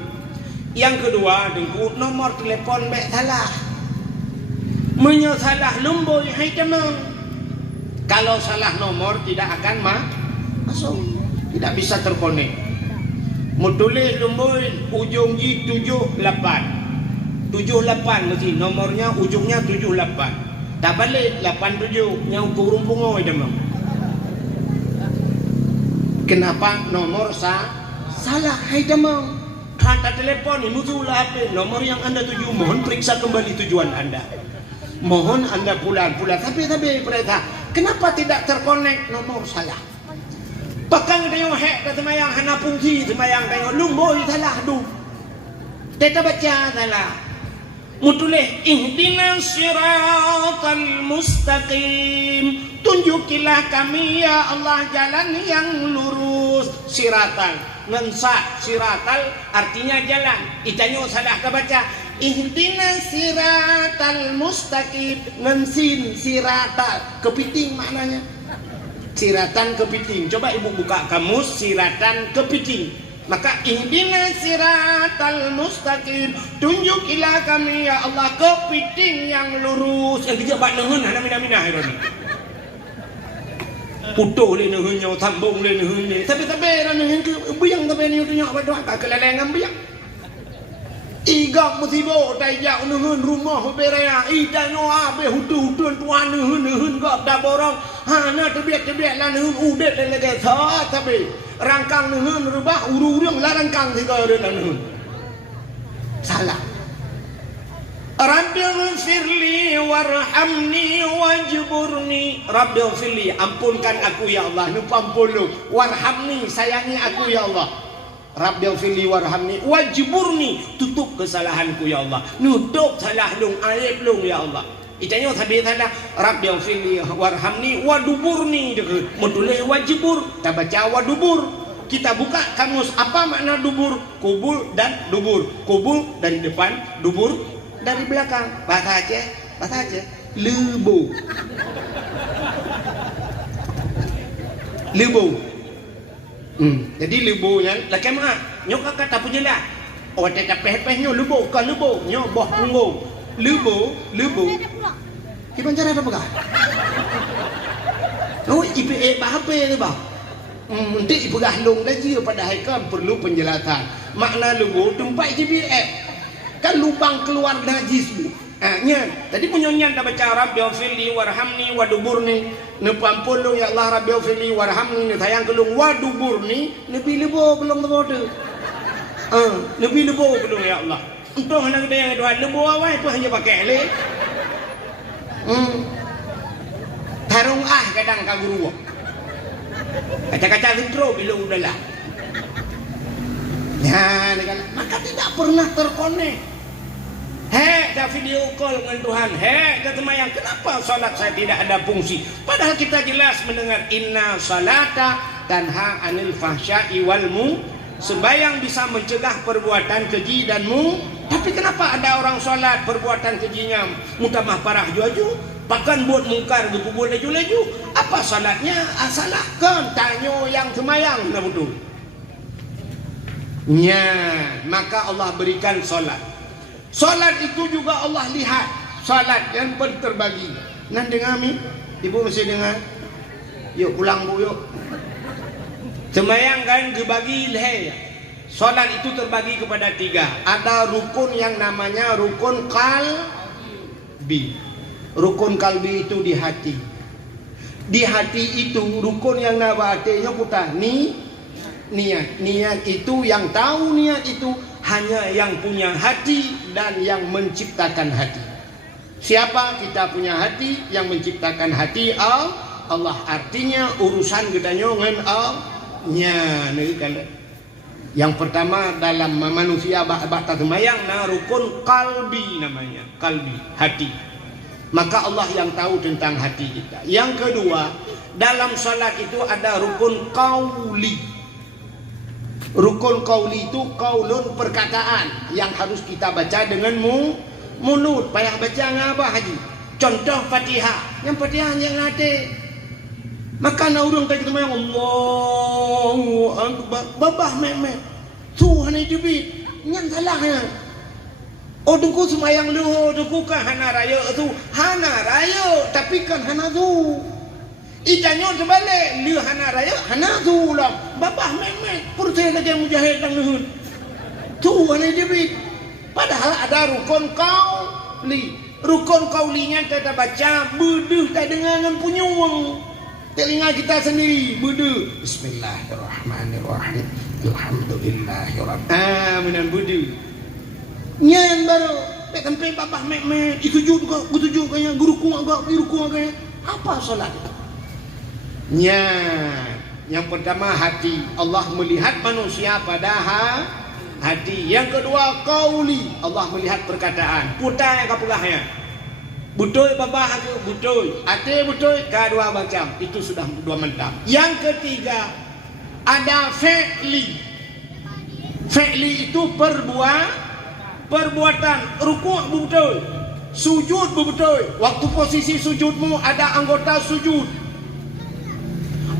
Yang kedua dengku nomor telepon baik salah. Menyalah lemboi hai temang. Kalau salah nomor tidak akan masuk, tidak bisa terkonek. Mau tulis lemboi ujung J78 78 mesti nomornya ujungnya 78. Tak balik 87 nya ukur rumpung oi demam. Kenapa nomor salah hai demam? Kata telepon ini mutulah HP nomor yang Anda tuju, mohon periksa kembali tujuan Anda. Mohon Anda pulang. Tapi mereka kenapa tidak terkonek nomor salah? Pakang tengok hek kata mayang hana fungsi semayang tengok lumboi salah du. Kita baca salah. Mutulih ihdinas siratal mustaqim. Tunjukilah kami ya Allah jalan yang lurus. Siratan ngensa siratal artinya jalan. Itanyo salah kebaca ihdinas siratal mustaqim. Ngensin siratal kepiting maknanya. Siratan kepiting. Coba ibu buka kamus siratan kepiting. Maka ihdinas siratal mustaqim. Tunjukilah kami ya Allah kepiting yang lurus. Yang kejap nengen hana minah-minah ironi. Putuh le nehennya sambung le nehennya. Tapi nehen ke biang tapi ni tu nyak berdoa tak kelelengan biang. Iga musibo tajak nehen rumah berea. Ida noa be hutu tuan nehen gap dah borong. Hana tebiak lah nehen udet le lagi sa tapi rangkang nehen rubah urung lah rangkang tiga ada nehen. Salah. Rabbighfirli warhamni wajburni. Rabbighfirli, ampunkan aku ya Allah. Nupa ampun lu. Warhamni, sayangi aku ya Allah. Rabbighfirli warhamni wajburni, tutup kesalahanku ya Allah. Nutup salah lung aib lung ya Allah. Itanya tadi tanda Rabbighfirli warhamni waduburni. Mutulih wajibur, kita baca wadubur. Kita buka kamus apa makna dubur? Kubul dan dubur. Kubul dari depan, dubur dari belakang. Bahasa Aceh lebo. Jadi lebonya laki mak nyok kata punya lah. Oh tak peh-pehnya lebo kan lebo nyok boh punggung. Lebo. Gimana cara apa gak? Oh IPA apa ni bah? Nanti ibu gahlung lagi pada haikam perlu penjelasan. Makna lebo tempat GPS. Kan lubang keluar najis bu. Tadi punyanya dah baca Rabbighfirli warhamni waduburni. Nepampun lu ya Allah Rabbighfirli warhamni. Sayang kelung waduburni. Lebih lebo belum terbodoh. Lebih lebo belum ya Allah. Untuk hendak dia yang dua lebo awal itu hanya pakai le. Tarung kadang kaguru. Kaca-kaca intro bila udahlah. Maka tidak pernah terkonek. Dah video call dengan Tuhan. Dah temayang. Kenapa salat saya tidak ada fungsi? Padahal kita jelas mendengar inna salata tanha anil fahsya'i wal mu. Sembayang bisa mencegah perbuatan keji dan mu. Tapi kenapa ada orang salat perbuatan kejinya mutamah parah juaju? Bahkan buat mungkar berkubur laju-laju. Apa salatnya? Salahkan tanyo yang semayang. Nah betul. Maka Allah berikan salat. Salat itu juga Allah lihat. Salat yang terbagi. Nan dengar mi? Ibu mesti dengar. Yuk pulang bu yuk. Semayang kan dibagi leh. Salat itu terbagi kepada 3. Ada rukun yang namanya rukun kalbi. Rukun kalbi itu di hati. Di hati itu rukun yang nabatinya putar niat. Niat itu yang tahu niat itu hanya yang punya hati dan yang menciptakan hati. Siapa? Kita punya hati, yang menciptakan hati Allah. Artinya urusan kita dengan yang pertama dalam manusia batas semayang rukun kalbi namanya. Kalbi, hati. Maka Allah yang tahu tentang hati kita. Yang kedua, dalam salat itu ada rukun qauli. Rukun qauli itu qaulun perkataan yang harus kita baca dengan mulut. Payah baca ngabah haji. Contoh Fatihah. Yang Fatihah yang hati. Maka na urang kita mayang Allahu Akbar. Babah memek. Tuhan itu bit. Yang salahnya. Oh duku semayang luho. Duku kan hana raya tu. Hana raya. Tapi kan hana tu. Itanyo terbalik, dia hana raya, hana tu lah. Babah memek, percaya lagi mujahid dan nuhun. Tu hana jebit. Padahal ada rukun qauli. Rukun qaulinya kita baca beduh tak dengan punyung. Telinga kita sendiri beduh. Bismillahirrahmanirrahim. Alhamdulillahirrahmanirrahim. Menan beduh. Nyan baru tempe babah mek sujud kok, sujud kaya guru ku kaya. Apa salat itu? Nyan. Yang pertama hati. Allah melihat manusia pada hati. Yang kedua qauli. Allah melihat perkataan. Putai kapulahnya. Betul babah aku betul. Ate betul kedua macam. Itu sudah dua macam. Yang ketiga ada fi'li. Fi'li itu perbuatan. Rukuk betul. Sujud betul. Waktu posisi sujudmu ada anggota sujud.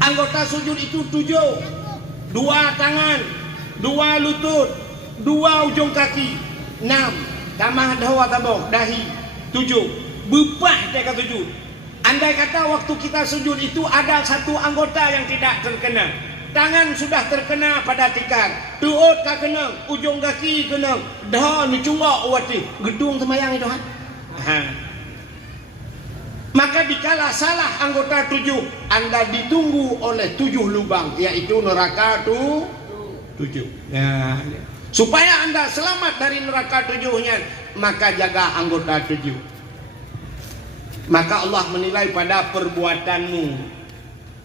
Anggota sujud itu 7. 2 tangan, 2 lutut, 2 ujung kaki, 6 tambah dawa tabok dahi, 7 bepah mereka sujud. Andai kata waktu kita sujud itu ada satu anggota yang tidak terkena, tangan sudah terkena pada tikar, tuut tak kena, ujung kaki kena, dah ni cungak wati gedung semayang itu maka dikala salah anggota 7, Anda ditunggu oleh 7 lubang, yaitu neraka 7. Nah, supaya Anda selamat dari neraka 7-nya, maka jaga anggota 7. Maka Allah menilai pada perbuatanmu.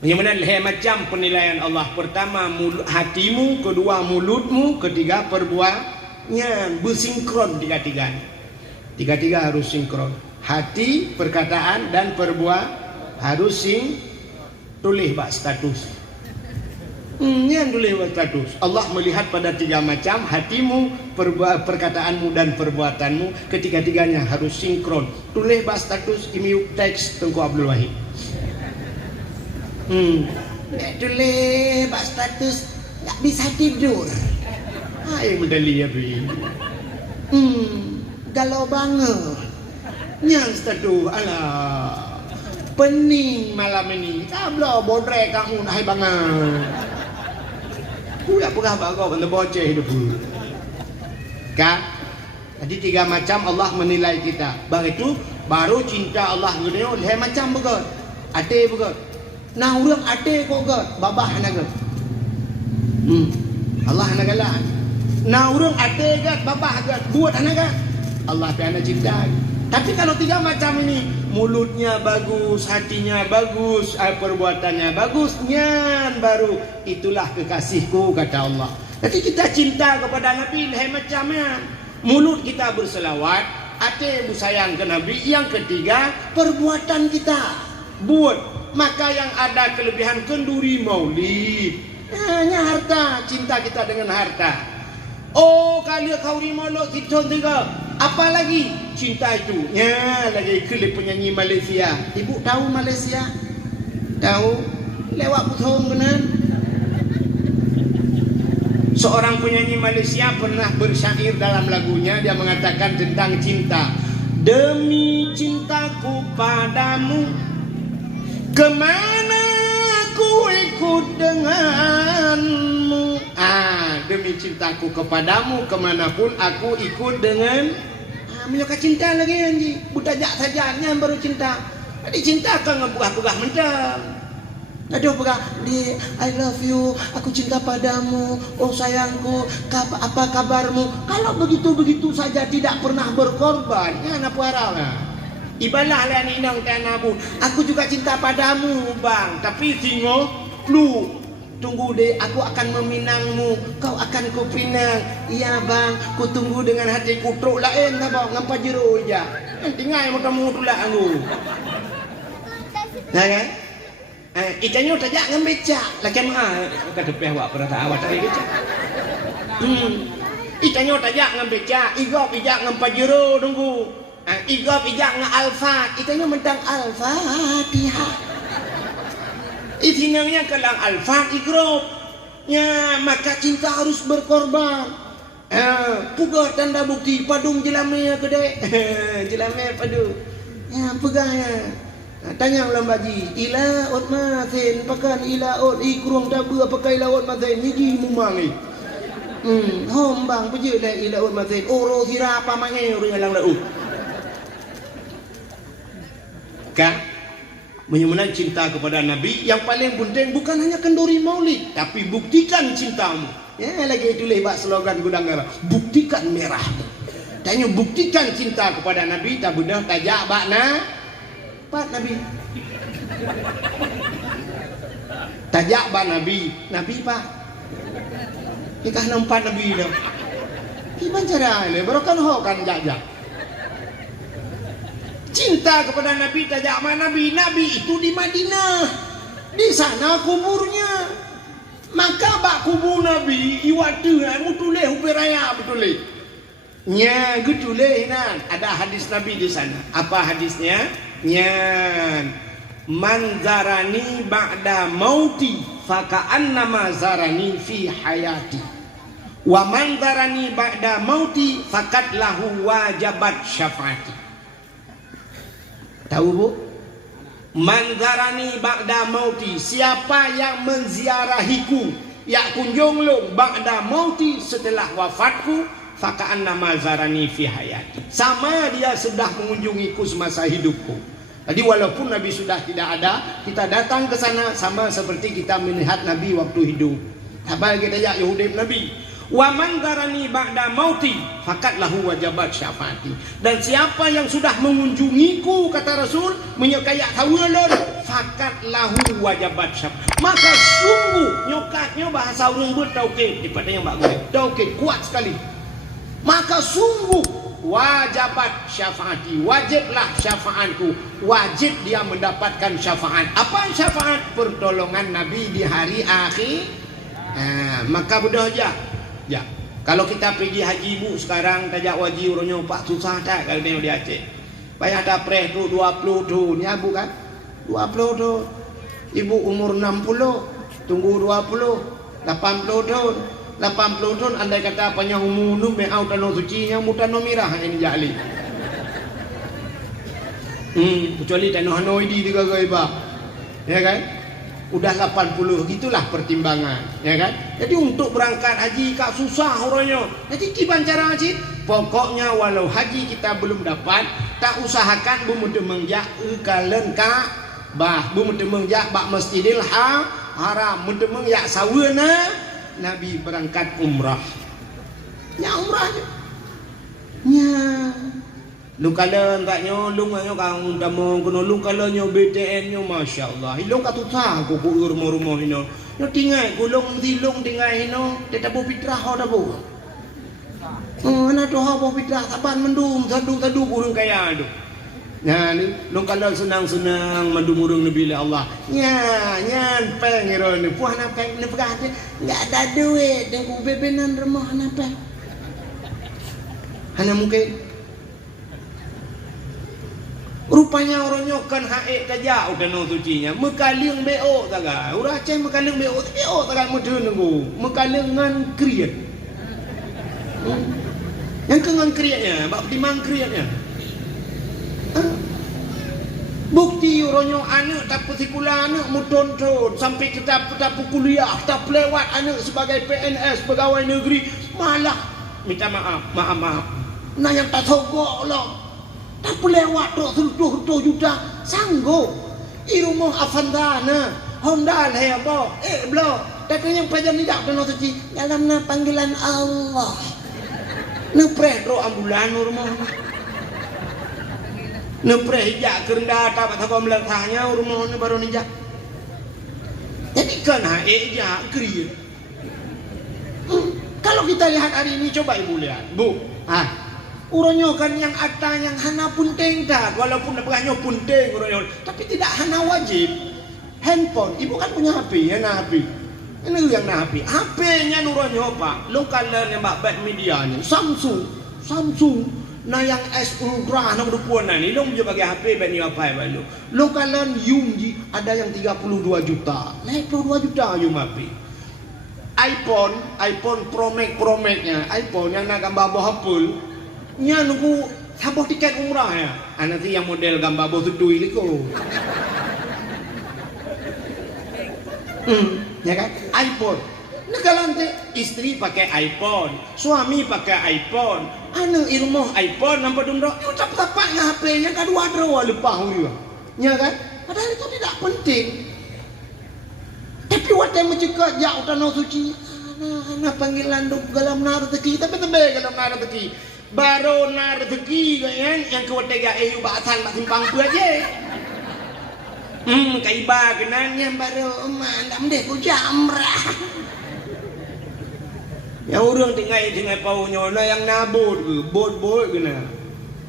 Bagaimana macam penilaian Allah? Pertama hatimu, kedua mulutmu, ketiga perbuatannya. Bersinkron tiga-tiga harus sinkron. Hati, perkataan dan perbuatan harus tulis bak status. Yang tulis bak status. Allah melihat pada 3 macam, hatimu, perkataanmu dan perbuatanmu, ketiga-tiganya harus sinkron. Tulis bak status imiuk teks Tengku Abdul Wahid. Tulis bak status tak bisa tidur. Hai medali ya bi. Galau banget. Yang seteduh alah pening malam ini kablo bodre kamu hai banget ku ya pegah bago benda boceh hidup kan. Jadi 3 macam Allah menilai kita. Begitu baru cinta Allah gede hai macam begot ate begot nah urang ate kok begot babah naga Allah nagala nah urang ate gat babah gat buat naga Allah piana cinta. Tapi kalau 3 macam ini, mulutnya bagus, hatinya bagus, perbuatannya bagus, nyan baru itulah kekasihku kata Allah. Jadi kita cinta kepada Nabi hai macamnya. Mulut kita berselawat, hati bersayang ke Nabi. Yang ketiga, perbuatan kita buat. Maka yang ada kelebihan kenduri maulid. Hanya harta, cinta kita dengan harta. Oh, kali kau rimalo kita tiga. Apa lagi cinta itu? Ya, lagi klip penyanyi Malaysia. Ibu tahu Malaysia? Tahu? Lewat putung benar. Seorang penyanyi Malaysia pernah bersyair dalam lagunya. Dia mengatakan tentang cinta. Demi cintaku padamu, kemana aku ikut denganmu. Demi cintaku kepadamu, kemanapun aku ikut dengan. Menyuka cinta lagi anji. Budajak saja yang baru cinta. Jadi cinta akan ngepegah-pegah mentang. Aduh pegah di I love you, aku cinta padamu, oh sayangku, apa kabarmu? Kalau begitu-begitu saja tidak pernah berkorban, ya apa arah? Ibalah lah ni nang tanabu. Aku juga cinta padamu, bang. Tapi tengok lu. Tunggu deh, aku akan meminangmu, kau akan kupinang. Iya bang, ku tunggu dengan hati ku truk lain tak bang, ngampa jeru aja. Tinggal kamu tu lah aku. Nah kan? Ikannya tajak ngambeca, laki mah kata peh awak perasa awak tadi beca. Ikannya tajak ngambeca, igop ijak ngampa jeru tunggu. Igop ijak ngalfat, ikannya mentang al-Fatihah. Izinangnya kelang alfat ikrop. Ya, maka cinta harus berkorban. Pugar tanda bukti padung jelame gede. Jelame padu. Ya, pegahnya. Tanya ulang baji. Ila ot masin pakan ila ot ikruang dabu pakai laut masin hiji mumangi. Hombang peje la ila wa mazin. Oro sira apa mange oro yang lau. Kan? Menyemena cinta kepada Nabi yang paling penting bukan hanya kenduri maulid, tapi buktikan cintamu. Ya lagi itu lebak slogan gudang merah. Buktikan merah. Tanya buktikan cinta kepada Nabi, tak bedah tajak bakna Pak Nabi. Tajak bak Nabi, Nabi Pak. Nikah nampak Nabi dah. Gimana cara ini? Baru kan ho kan jajak. Cinta kepada Nabi tajak bak Nabi. Nabi itu di Madinah. Di sana kuburnya. Maka bak kubur Nabi iwatu mutuleh uperaya betuleh. Nya gutuleh nan ada hadis Nabi di sana. Apa hadisnya? Nya man zarani ba'da mauti faka'annama zarani fi hayati wa man zarani ba'da mauti fakat lahu wajabat syafaati. Tahu bu? Man zarani ba'da mauti, siapa yang menziarahiku, yang kunjung lu ba'da mauti setelah wafatku, faka'annama zarani fi hayati, sama dia sudah mengunjungiku semasa hidupku. Jadi walaupun Nabi sudah tidak ada, kita datang ke sana sama seperti kita melihat Nabi waktu hidup. Apa kita ya Yahudi Nabi? Wa man darani ba'da mauti fakat lahu wajabat syafaati. Dan siapa yang sudah mengunjungiku kata Rasul menyekayak tawalon fakat lahu wajabat syafaati. Maka sungguh nyokatnya bahasa orang bertauhid daripada yang bagus. Tauhid kuat sekali. Maka sungguh wajabat syafaati, wajiblah syafaatku, wajib dia mendapatkan syafaat. Apa syafaat? Pertolongan Nabi di hari akhir. Maka mudah aja. Ya, kalau kita pergi haji bu sekarang tajak wajib orangnya pak susah tak kalau tengok di Aceh. Payah ada preh tu 20 tu, ni abu kan? 20 tu. Ibu umur 60, tunggu 20, 80 tahun. 80 tahun andai kata apanya umur nu meau tanah suci yang mutano mirah ini jali. Kecuali tanah Hanoi di tiga gaiba. Ya kan? Udah 80 gitulah pertimbangan, ya kan? Jadi untuk berangkat haji kak susah orangnya. Jadi gimana cara haji? Pokoknya walau haji kita belum dapat, tak usahakan bumutemengja kalen ka bah bumutemengja bak Masjidil Haram, mutemengja saweuna Nabi berangkat umrah. Ya umrah aja. Ya. Lu kala enggak nyolong ayo kang damong kono lu kala nyo BTN nyo masyaallah. Ilong katuta ko ku rumah-rumah ino. Yo tinggal gulung dilung tinggal ino tetap fitrah ho dabu. Ana to ho fitrah saban mendung sadu burung kaya ado. Nah, lu kala senang-senang mendumurung nabi Allah. Nyan peng iro ni puah na peng ni pegate enggak ada duit dan ku bebenan rumah na peng. Hanya mungkin rupanya orang nyokan haek tajak udah no sucinya mekaling BO taga urang Aceh mekaling BO taga mudun nunggu mekaling ngan kriat yang kengan kriatnya bab dimang kriatnya bukti orang anak tak persikulah anak muton-ton sampai kita kuliah tak lewat anak sebagai PNS pegawai negeri malah minta maaf nah yang tak sogok loh tak lewat tu 10 juta sanggup irumah afandana Honda hebo blo tapi yang pajam tidak kena suci dalam panggilan Allah nepreh ro ambulan rumah nepreh jak kerenda tak apa melantahnya rumah ni baru nijak jadi kan ja kriya kalau kita lihat hari ini coba ibu lihat bu urangnya kan yang ada yang hana punting tak walaupun pegahnya punting urangnya tapi tidak hana wajib handphone ibu kan punya HP ya nah HP ini yang nah HP-nya urangnya apa lokal yang bak medianya Samsung nah yang S Ultra nak berpuan ni lo menjadi pakai HP bani apa balu lokalan Yungji ada yang 32 juta 22 juta yung HP iPhone Pro Max-nya iPhone yang nak gambar hapul nya nunggu sabah tiket umrah ya. Nanti yang model gambar bos dui liko. Ya kan? iPhone. Negara nanti istri pakai iPhone, suami pakai iPhone, anak ilmu iPhone, nampak dulu, ucap tapaknya HP-nya kan dua lepas juga, ya kan? Padahal itu tidak penting. Tapi waktu yang mencegah jauh tanah suci, anak panggilan duk dalam rezeki, tapi tebel dalam rezeki, baru rezeki kan, yang kewatega batal tak simpang tu aja. Kaiba kenanya baru mandam deh ku jamrah. Yang orang tinggal paunya na yang nabut bot kena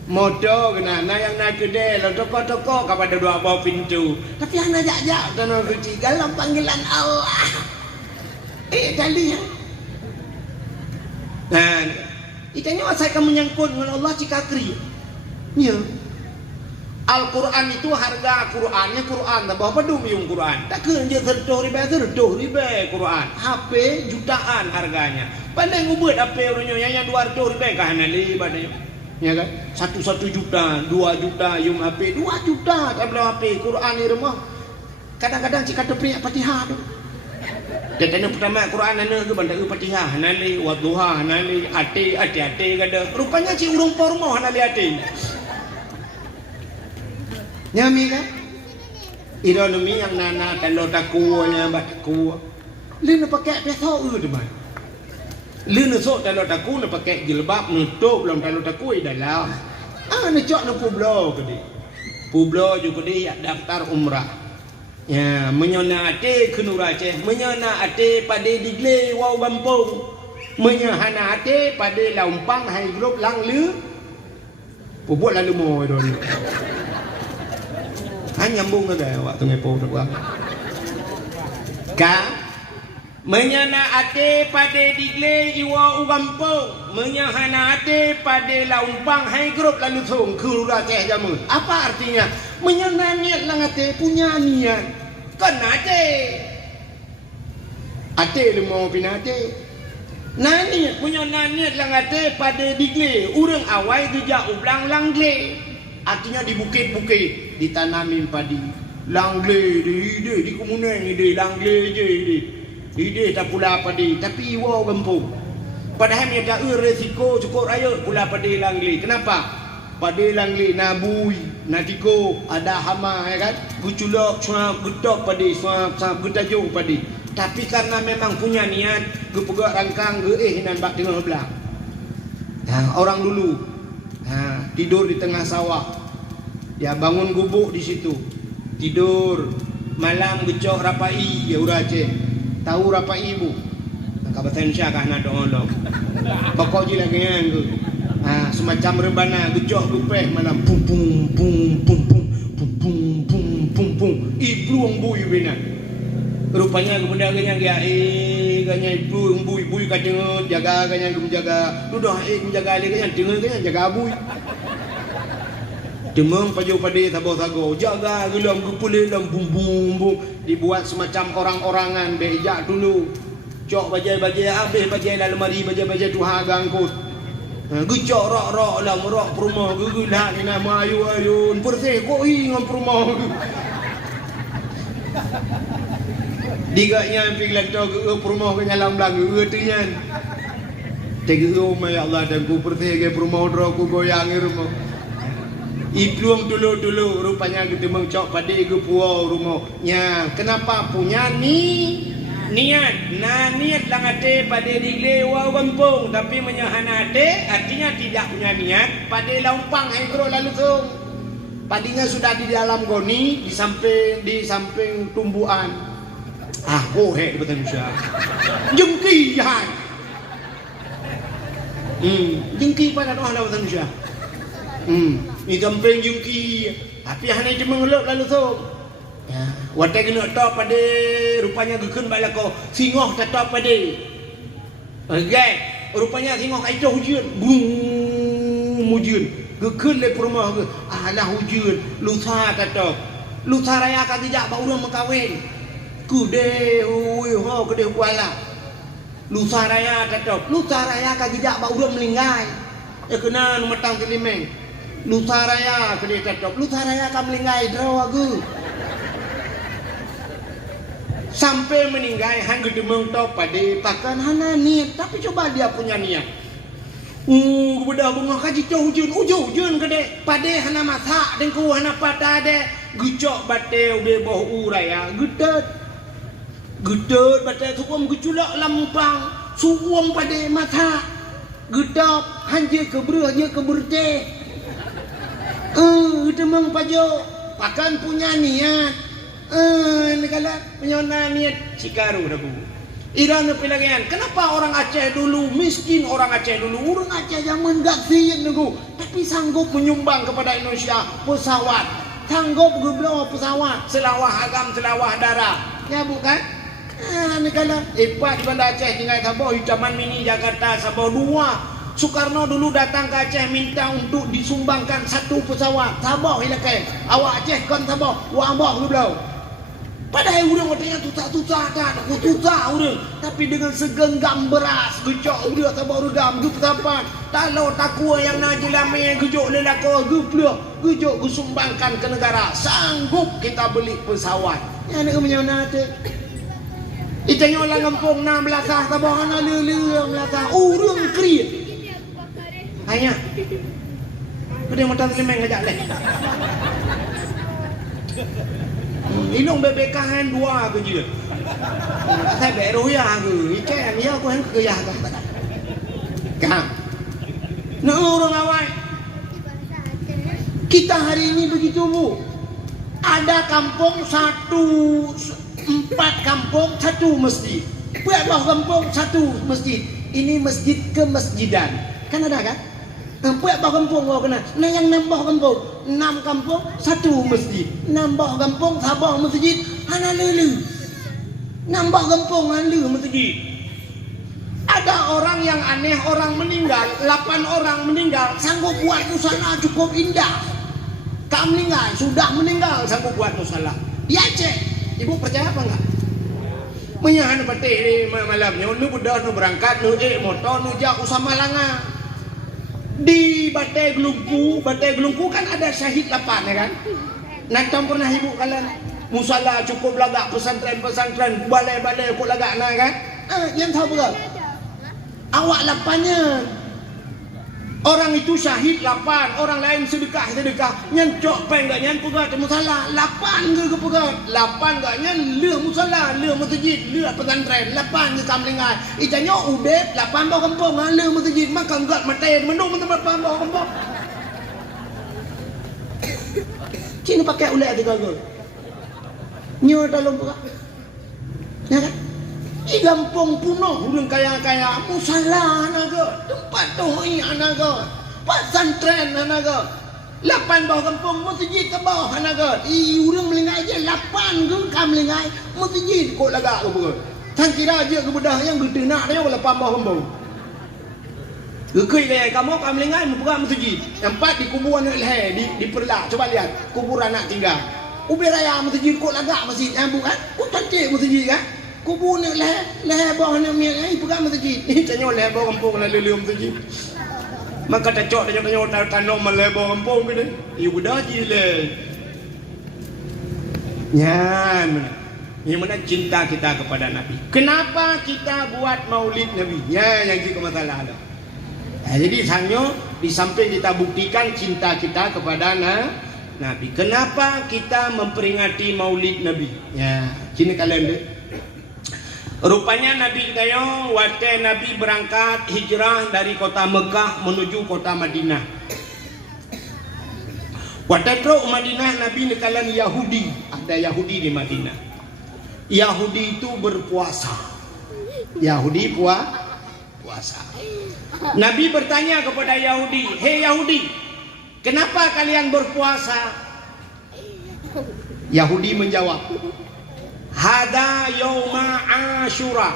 motor kena na yang naik kedai lo toko kepada dua bawah pintu tapi yang najak tanah suci dalam panggilan Allah kali ya nah itanya saya kamu menyangkut dengan Allah cikakri ya Al-Quran itu harga Qurannya Quran tak apa dum yung Quran tak kerja serdoh riba Quran HP jutaan harganya pandai ngubut HP orangnya yang 200 riba kah nali badai ya kan 1 juta 2 juta yung HP 2 juta tak bela HP Quran ni rumah kadang-kadang cik kata pria Fatihah tu dan pertama Quran ana ke bandar Fatihah nali wadduha nali ati kada rupanya cik urung pormo nali ati nyami kan ironomi yang nana kalau takunya bataku lina pakai pesau teman lina sok kalau taku na pakai jilbab nutup dalam kalau taku dalam na cok na publo juga dia daftar umrah ya menyona ate kenura Aceh menyona ate pada digle wau bampung menyahana ate pada laumpang hai grup lang lu buat lalu mau don nyambung ke waktu ngepo tu ka menyana ate pada digle iwa ugampung menyahana ate pada laumpang hai grup lalu thong kurura Aceh jamu apa artinya menyana niat lang ate punya niat kan ate lu mau pinate nani punya niat lang ate pada digle urang awai dijak ublang langle artinya di bukit-bukit ditanamin padi langle di komunen ide langle je ide tak pula padi tapi iwa gempung padahal dia tak resiko cukup raya pula padi langle kenapa padi langle nabui natiko ada hama ya kan guculok suap gedok padi suap getajuk padi tapi karena memang punya niat gepegak rangkang nampak tengah belah orang dulu tidur di tengah sawah ya bangun gubuk di situ tidur malam gecok rapai ya ura Aceh tahu rapai ibu kabupaten Syah kah nak dolok pokok je lagi kan tu semacam rebana gecok gupeh malam pum pum pum pum pum pum pum pum pum pum ibu bui bina rupanya kepada ganya ganya ibu bui kadang jaga ganya menjaga dudah menjaga dia ganya dengar ganya jaga bui demang paju padi tabo-tago jaga gelam gepulih dalam bum dibuat semacam orang-orangan bejak dulu cok bajai habis bajai dalam lemari bajai tuha gangkut gecok rok lah merok perumah gegelah ni nama ayun persih koi ngam perumah digaknya pinglan to ge perumah ke nyalam lang ge tu nyan tege mai Allah dan ku persih ke perumah dro ku goyang rumah Ibluang dulu rupanya gitu mengcok pada igu puau rumahnya kenapa punya niat niat lang ate pada digle wau kampung tapi menyahana ate artinya tidak punya niat pada laumpang hengkro lalu tu padinya sudah di dalam goni di samping tumbuhan betul Syah jengki jengki pada doa betul Syah ni gampang jungki tapi hanya dia mengelok lalu tu ya watai kena top pada rupanya gekun balako singoh tak top pada okey rupanya singoh itu hujan hujan gekun le rumah ke alah hujan lusa tak top lusa raya ka tidak bau orang mengkawin kude ho kude kuala lusa raya tak top lusa raya ka tidak bau orang melinggai kena matang kelimeng lusa raya kena tetap lusa raya kam lingai draw aku Sampai meninggal hang gedemeng to pade pakan hana niat, tapi coba dia punya niat. Budak bunga kaji ujun gede pade hana masa dengku hana pada de gucok bateu de boh uraya gedet bateu tukum guculak lampang suwong pade mata gedap hanje kebreh je keberte gedemeng pajo pakan punya niat negala penyona niat cikaru dah bu. Irana pilangan. Kenapa orang Aceh dulu miskin, orang Aceh dulu, orang Aceh zaman gak siap nunggu, tapi sanggup menyumbang kepada Indonesia pesawat, sanggup geblo pesawat, selawah agam, selawah darah, ya bukan? Negala hebat di Banda Aceh tinggal Sabah, Taman Mini Jakarta Sabah 2. Soekarno dulu datang ke Aceh minta untuk disumbangkan 1 pesawat. Sabah hilakai, awak Aceh kon Sabah, wabah geblo. Padahal urang katanya tutak-tutak tak aku tutak urang, tapi dengan segenggam beras gejok dia Sabah rudam gup tapan talau takua yang najilame gejok lelako gupluk gejok gusumbangkan ke negara, sanggup kita beli pesawat. Ya nak menyana tu itanya orang kampung 16 Sabah ana leu-leu melata urang kriat hanya pada mata telemeng ngajak leh. Ilong bebekahan 2 ke je. Saya beroh ya ke. Ikan ya aku yang ke ya kan. Kan. Nak orang awal. Kita hari ini begitu bu. Ada kampung 4 kampung 1 masjid. Berapa kampung 1 masjid. Ini masjid kemasjidan. Kan ada kan? Berapa kampung kau kena? Nah yang nambah kampung 6 kampung 1 masjid. Nambah kampung Sabah masjid hana lelu. Nambah kampung hana masjid. Ada orang yang aneh, orang meninggal 8 orang meninggal sanggup buat musala cukup indah. Tak meninggal, sudah meninggal sanggup buat musala. Di Aceh, ibu percaya apa enggak? Menyahan patih ni malamnya nu budak nu berangkat nu motor nu jauh sama langa. Di Batai Gelungku kan ada syahid 8 ya kan. Nanti pernah ibu kalian musala cukup lagak pesantren balai-balai kok lagak nak kan. Yang tahu berapa? Awak 8-nya. Orang itu syahid 8, orang lain sedekah. Nyancok peng gak nyan pegat musala 8 ke pegat. 8 gak nyan leh musala, leh masjid, leh pesantren. 8 ke kamlingan. Itanya udet 8 bawa kampung, leh masjid, makan gat maten menung tempat bawa kampung. Kini pakai ulet 3 gol. Nyo dalam pegat. Ya kan? Di kampung puno urang kaya-kaya musala naga, tempat doi naga, pesantren naga. 8 bawah kampung masjid ke bawah naga. Urang melingai je 8 ke kam melingai masjid kok lagak ke bukan. Tan kira je ke bedah yang gede nak dia 8 bawah kampung. Gekei gaya kamu kam melingai mempegang masjid. Tempat di kuburan leher di perlak. Coba lihat kuburan nak tinggal. Ubi raya masjid kok lagak masjid bukan? Kok cantik masjid kan? Kubur ni leher bawah ni miak pegang masjid. Ni tanya leher bawah kampung nak lelu masjid. Maka tak tanya tanam leher bawah kampung ke ni. Ibu dah je le. Nyan. Ini mana cinta kita kepada Nabi. Kenapa kita buat maulid Nabi? Ya yang kita masalah ada. Jadi sanyo di samping kita buktikan cinta kita kepada Nabi. Kenapa kita memperingati maulid Nabi? Ya, sini kalian deh. Rupanya Nabi kita waktu Nabi berangkat hijrah dari kota Mekah menuju kota Madinah. Waktu itu Madinah Nabi nekalan Yahudi, ada Yahudi di Madinah. Yahudi itu berpuasa. Yahudi puasa. Nabi bertanya kepada Yahudi, "Hei Yahudi, kenapa kalian berpuasa?" Yahudi menjawab, "Hada yauma Asyura."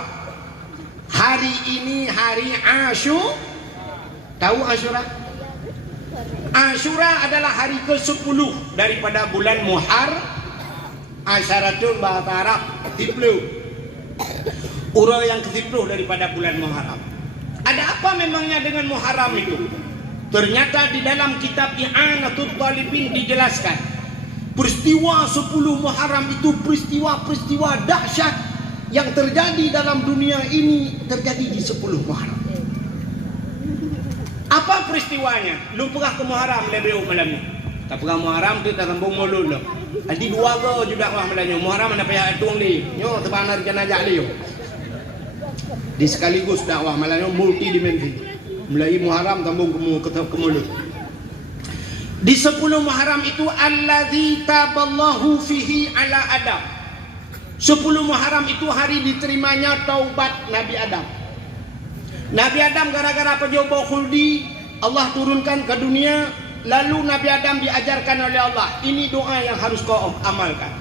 Hari ini hari Asyura. Tahu Asyura? Asyura adalah hari ke-10 daripada bulan Muharram. Asyaratul bahasa Arab 10. Urang yang ke-10 daripada bulan Muharram. Ada apa memangnya dengan Muharram itu? Ternyata di dalam kitab I'anatul Talibin dijelaskan peristiwa 10 Muharram itu peristiwa dahsyat yang terjadi dalam dunia ini terjadi di 10 Muharram. Apa peristiwanya? Lu pegah ke Muharram lebih malam ni. Tak pegah Muharram tu tak sambung mulut lu. Adi dua go juga wah malamnya. Muharram mana payah tuang li. Nyo tebanar jenazah li. Di sekaligus dakwah malamnya multidimensi. Mulai Muharram sambung ke mulut. Di 10 Muharram itu allazi taballahu fihi ala Adam. 10 Muharram itu hari diterimanya taubat Nabi Adam. Nabi Adam gara-gara pejobo khuldi, Allah turunkan ke dunia, lalu Nabi Adam diajarkan oleh Allah. Ini doa yang harus kau amalkan.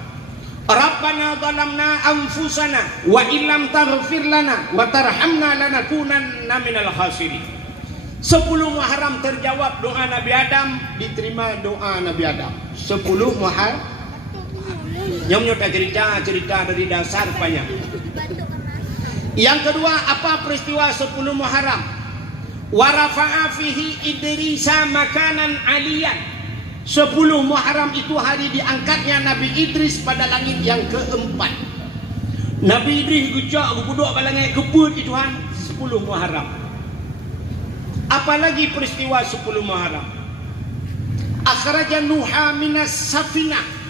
Rabbana zalamna anfusana wa illam taghfir lana wa tarhamna lanakunanna minal khasirin. 10 Muharram terjawab doa Nabi Adam, diterima doa Nabi Adam. 10 Muharram. Nyom cerita dari dasar banyak. Yang kedua, apa peristiwa 10 Muharram? Wa rafa'a fihi Idrisa makanan aliyan. 10 Muharram itu hari diangkatnya Nabi Idris pada langit yang keempat. Nabi Idris gujak guduk balangit kebut itu Tuhan 10 Muharram. Apalagi peristiwa 10 Muharram? Akhraja Nuha minas safinah.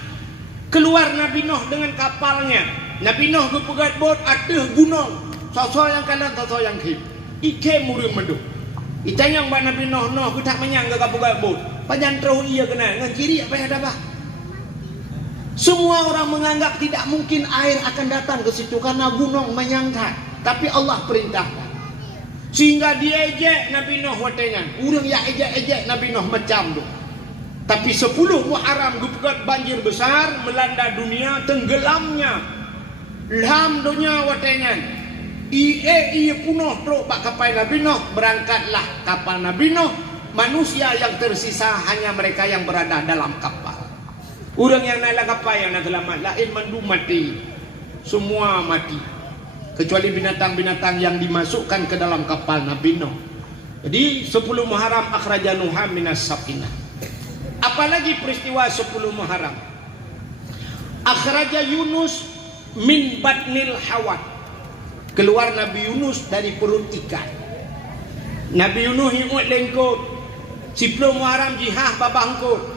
Keluar Nabi Nuh dengan kapalnya. Nabi Nuh berpegat bot atas gunung. Sosok yang kanan, sosok yang kiri. Ike murid meduk. Itanya yang Nabi Nuh Nuh tak menyangka pegat bot. Panjang terus ia kena dengan kiri apa yang ada bah. Semua orang menganggap tidak mungkin air akan datang ke situ karena gunung menyangka. Tapi Allah perintahkan. Sehingga dia ejek Nabi Nuh watenya. Orang yang ejek Nabi Nuh macam tu. Tapi 10 Muharram gugat banjir besar melanda dunia, tenggelamnya lam dunia watenya. Ia punuh truk bak kapal Nabi Nuh, berangkatlah kapal Nabi Nuh. Manusia yang tersisa hanya mereka yang berada dalam kapal. Orang yang naik kapal yang nak selamat, lain mandu mati. Semua mati. Kecuali binatang-binatang yang dimasukkan ke dalam kapal Nabi Nuh. Jadi 10 Muharram akhraja Nuha minas safinah. Apalagi peristiwa 10 Muharram? Akhraja Yunus min batnil hawat. Keluar Nabi Yunus dari perut ikan. Nabi Yunus hiut lengkot 10 Muharram jihah babangkot.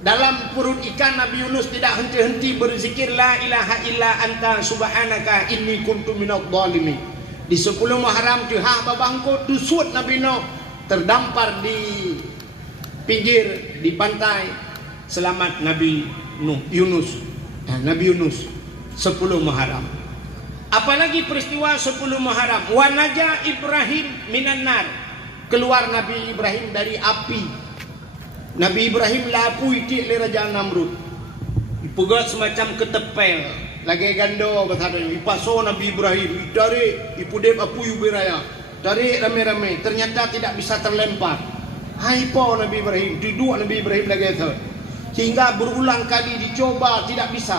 Dalam perut ikan Nabi Yunus tidak henti-henti berzikir la ilaha illa anta subhanaka inni kuntu minadh dhalimin. Di 10 Muharram jihah babangkot dusut Nabi Nuh terdampar di pinggir di pantai. Selamat Nabi Yunus. Nabi Yunus 10 Muharram. Apalagi peristiwa 10 Muharram? Wa naja Ibrahim minan nar. Keluar Nabi Ibrahim dari api. Nabi Ibrahim lapu itik le Raja Namrud. Ipegat semacam ketepel. Lagi gando bersadar. Ipaso Nabi Ibrahim. Tarik ipudep apu yuberaya. Tarik rame-rame. Ternyata tidak bisa terlempar. Hai po Nabi Ibrahim. Duduk Nabi Ibrahim lagi tu. Sehingga berulang kali dicoba tidak bisa.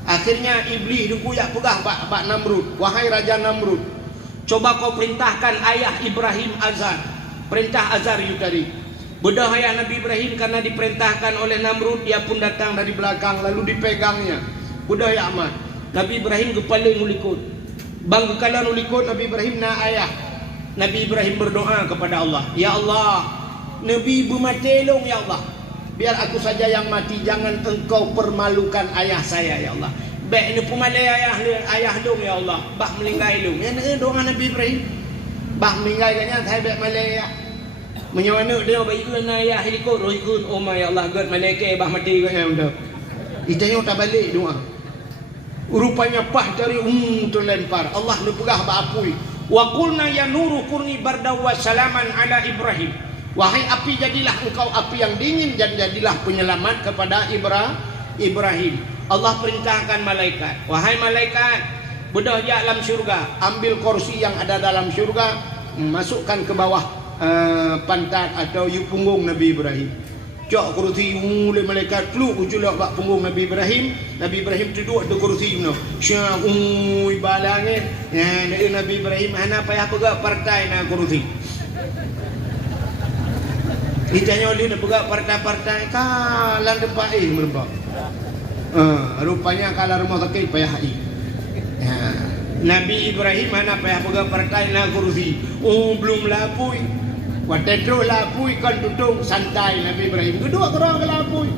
Akhirnya iblis dikuyak pegah bak Namrud. Wahai Raja Namrud, coba kau perintahkan ayah Ibrahim azan. Perintah azar you tadi. Bedah ayah Nabi Ibrahim karena diperintahkan oleh Namrud, dia pun datang dari belakang lalu dipegangnya. Bedah ya amat. Nabi Ibrahim kepala ngulikut. Bang kekalan ngulikut Nabi Ibrahim na ayah. Nabi Ibrahim berdoa kepada Allah. Ya Allah, Nabi bermatelong ya Allah. Biar aku saja yang mati, jangan engkau permalukan ayah saya ya Allah. Baik ini pemalai ayah dong ya Allah. Bah melinggai dong. Yang doa Nabi Ibrahim. Bah melinggai kanya saya baik malai ya. Menyawana dia bagi ikut ayah ikut ikut oh my Allah God malaikat bah mati kanya udah. Itanya tak balik doa. Rupanya pah dari terlempar. Allah lu pegah ba apui. Wa qulna ya nuru kurni barda wa salaman ala Ibrahim. Wahai api, jadilah engkau api yang dingin dan jadilah penyelamat kepada Ibrahim. Allah perintahkan malaikat, wahai malaikat, bedah di alam syurga, ambil kursi yang ada dalam syurga, masukkan ke bawah pantat atau punggung Nabi Ibrahim. Cok kursi mulai malaikat lu ujulak bak punggung Nabi Ibrahim. Nabi Ibrahim duduk di kursi no. Syah balangit. Ya, Nabi Ibrahim ana payah pegak partai na kursi. Ditanya oleh nak pegak partai-partai kalah depan merempak. Rupanya kalah rumah sakit payah Nabi Ibrahim mana payah pegang partai na kursi. Oh belum lapui. Watedro lapui kan tutung santai Nabi Ibrahim. Kedua kerang ke lapui.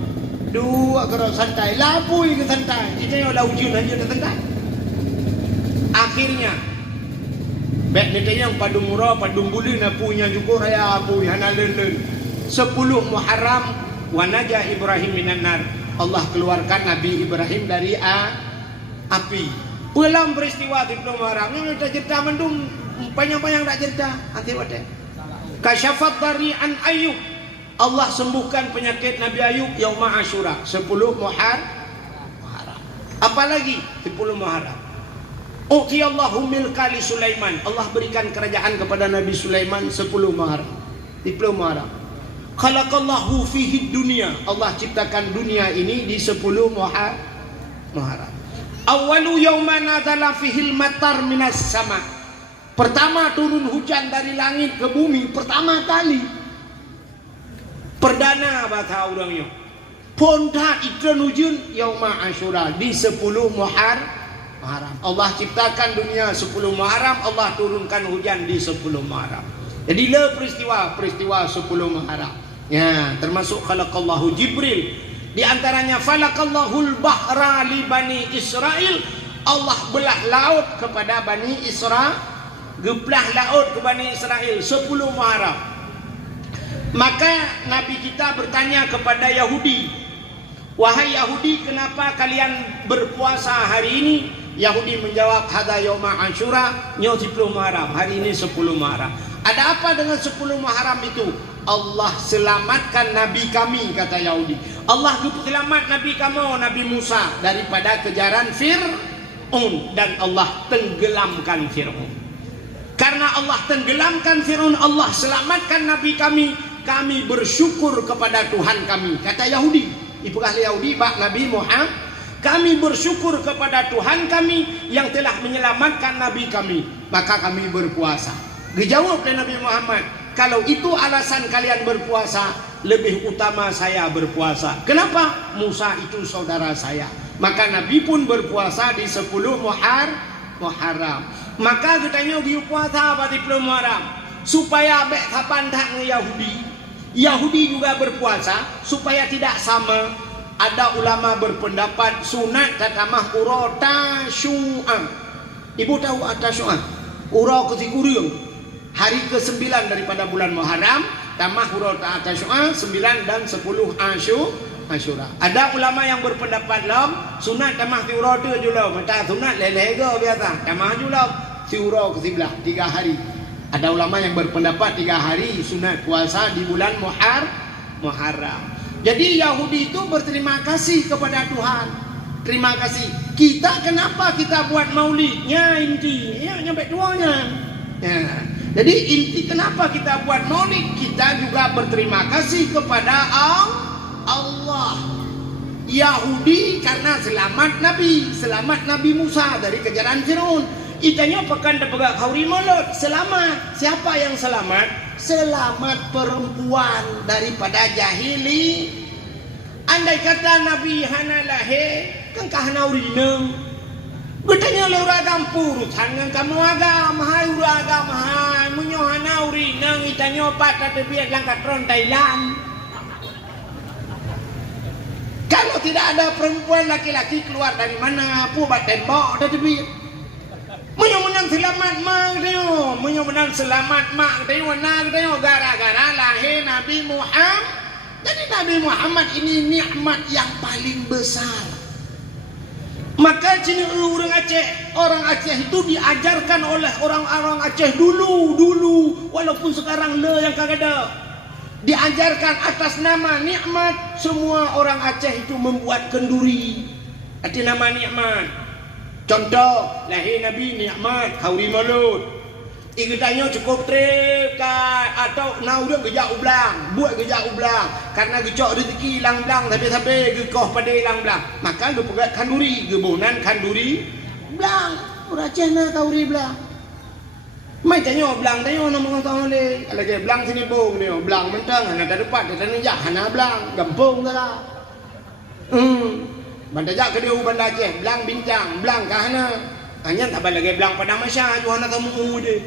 Dua kerang santai. Lapui ke santai. Kita yang dah ujian aja dah santai. Akhirnya bek netanya yang padung murah, padung buli na punya juga raya apui hana lelen. 10 Muharram wa najah Ibrahim minan nar. Allah keluarkan Nabi Ibrahim dari api. Dalam peristiwa di Muharram yang kita cerita mendung panjang-panjang tak cerita nanti wadah. Kasyafat dari an Ayub. Allah sembuhkan penyakit Nabi Ayub yauma Asyura 10 Muharram. Apalagi 10 Muharram. Uqiyallahu milka li Sulaiman. Allah berikan kerajaan kepada Nabi Sulaiman 10 Muharram. 10 Muharram. Khalaqallahu fihi dunia. Allah ciptakan dunia ini di 10 Muharram. Awalu yawma nazala fihil matar minas sama. Pertama turun hujan dari langit ke bumi pertama kali. Perdana bahasa orangnya. Ponta iklan hujan yauma Asyura di 10 Muharram. Allah ciptakan dunia 10 Muharram, Allah turunkan hujan di 10 Muharram. Jadi le peristiwa 10 Muharram. Ya, termasuk khalaqallahu Jibril. Di antaranya falaqallahul bahra li bani Israel. Allah belah laut kepada Bani Israel. Geblah laut ke Bani Israel 10 Muharram. Maka Nabi kita bertanya kepada Yahudi, wahai Yahudi, kenapa kalian berpuasa hari ini? Yahudi menjawab, hadza yauma Asyura, nyo 10 Muharram. Hari ini 10 Muharram. Ada apa dengan 10 Muharram itu? Allah selamatkan Nabi kami, kata Yahudi. Allah selamat Nabi kamu, Nabi Musa, daripada kejaran Fir'aun. Dan Allah tenggelamkan Fir'aun. Karena Allah tenggelamkan Fir'aun, Allah selamatkan Nabi kami. Kami bersyukur kepada Tuhan kami, kata Yahudi. Ipukah Yahudi bak Nabi Muhammad. Kami bersyukur kepada Tuhan kami yang telah menyelamatkan Nabi kami. Maka kami berpuasa. Dijawab oleh Nabi Muhammad, kalau itu alasan kalian berpuasa, lebih utama saya berpuasa. Kenapa? Musa itu saudara saya. Maka Nabi pun berpuasa di 10 Muharram. Maka katanya dia puasa pada 10 Muharram supaya bek kapan tak Yahudi. Yahudi juga berpuasa supaya tidak sama. Ada ulama berpendapat sunat tatamah ura tasyu'ah. Ibu tahu tasyu'ah? Ura ke-9 hari ke-9 daripada bulan Muharram, tamah ura tasyu'ah 9 dan 10 Asyura. Ada ulama yang berpendapat lam sunat tamah ura tu jula, mata sunat leleh ke biasa. Tamah jula ura ke-11 3 hari. Ada ulama yang berpendapat 3 hari sunat puasa di bulan Muharram. Jadi Yahudi itu berterima kasih kepada Tuhan. Terima kasih. Kita kenapa kita buat maulidnya inti? Ya nyampe tuanya. Ya. Jadi inti kenapa kita buat maulid? Kita juga berterima kasih kepada Allah. Yahudi karena selamat Nabi Musa dari kejaran Fir'aun. Itanya pekan dapegak kauri mulut. Selamat. Siapa yang selamat? Selamat perempuan daripada jahili. Andai kata Nabi hana lahir kan kahana urineng. Bertanya le uragam purutan dengan kamu agama hai uragam hai munyo hana urineng itanya pat tebiat langkat ron Thailand. Kalau tidak ada perempuan laki-laki keluar dari mana pu bat tembok dah tebiat. Menang selamat mak tengok, menang selamat mak tengok nak tengok gara-gara lahir Nabi Muhammad. Jadi Nabi Muhammad ini nikmat yang paling besar. Maka sini orang Aceh itu diajarkan oleh orang-orang Aceh dulu walaupun sekarang le yang kagak ada. Diajarkan atas nama nikmat, semua orang Aceh itu membuat kenduri. Arti nama nikmat. Contoh lahir Nabi nikmat kauri mulut. Ikutanya cukup trip atau naudang gejak ublang, buat gejak ublang karena gecok rezeki lang-lang tapi gekoh pada lang-lang. Maka lu pegat kanduri, gebonan kanduri blang, uracana kauri blang. Mai tanya blang tanya nama orang tahu le. Lagi blang sini bong ni, blang mentang hana ada depan, ada nenjak hana blang, gampung dah. Bandajak ke dia bandar Aceh, belang bincang, belang kahana. Hanya tak lagi bilang pada masyarakat Tuhan kamu deh.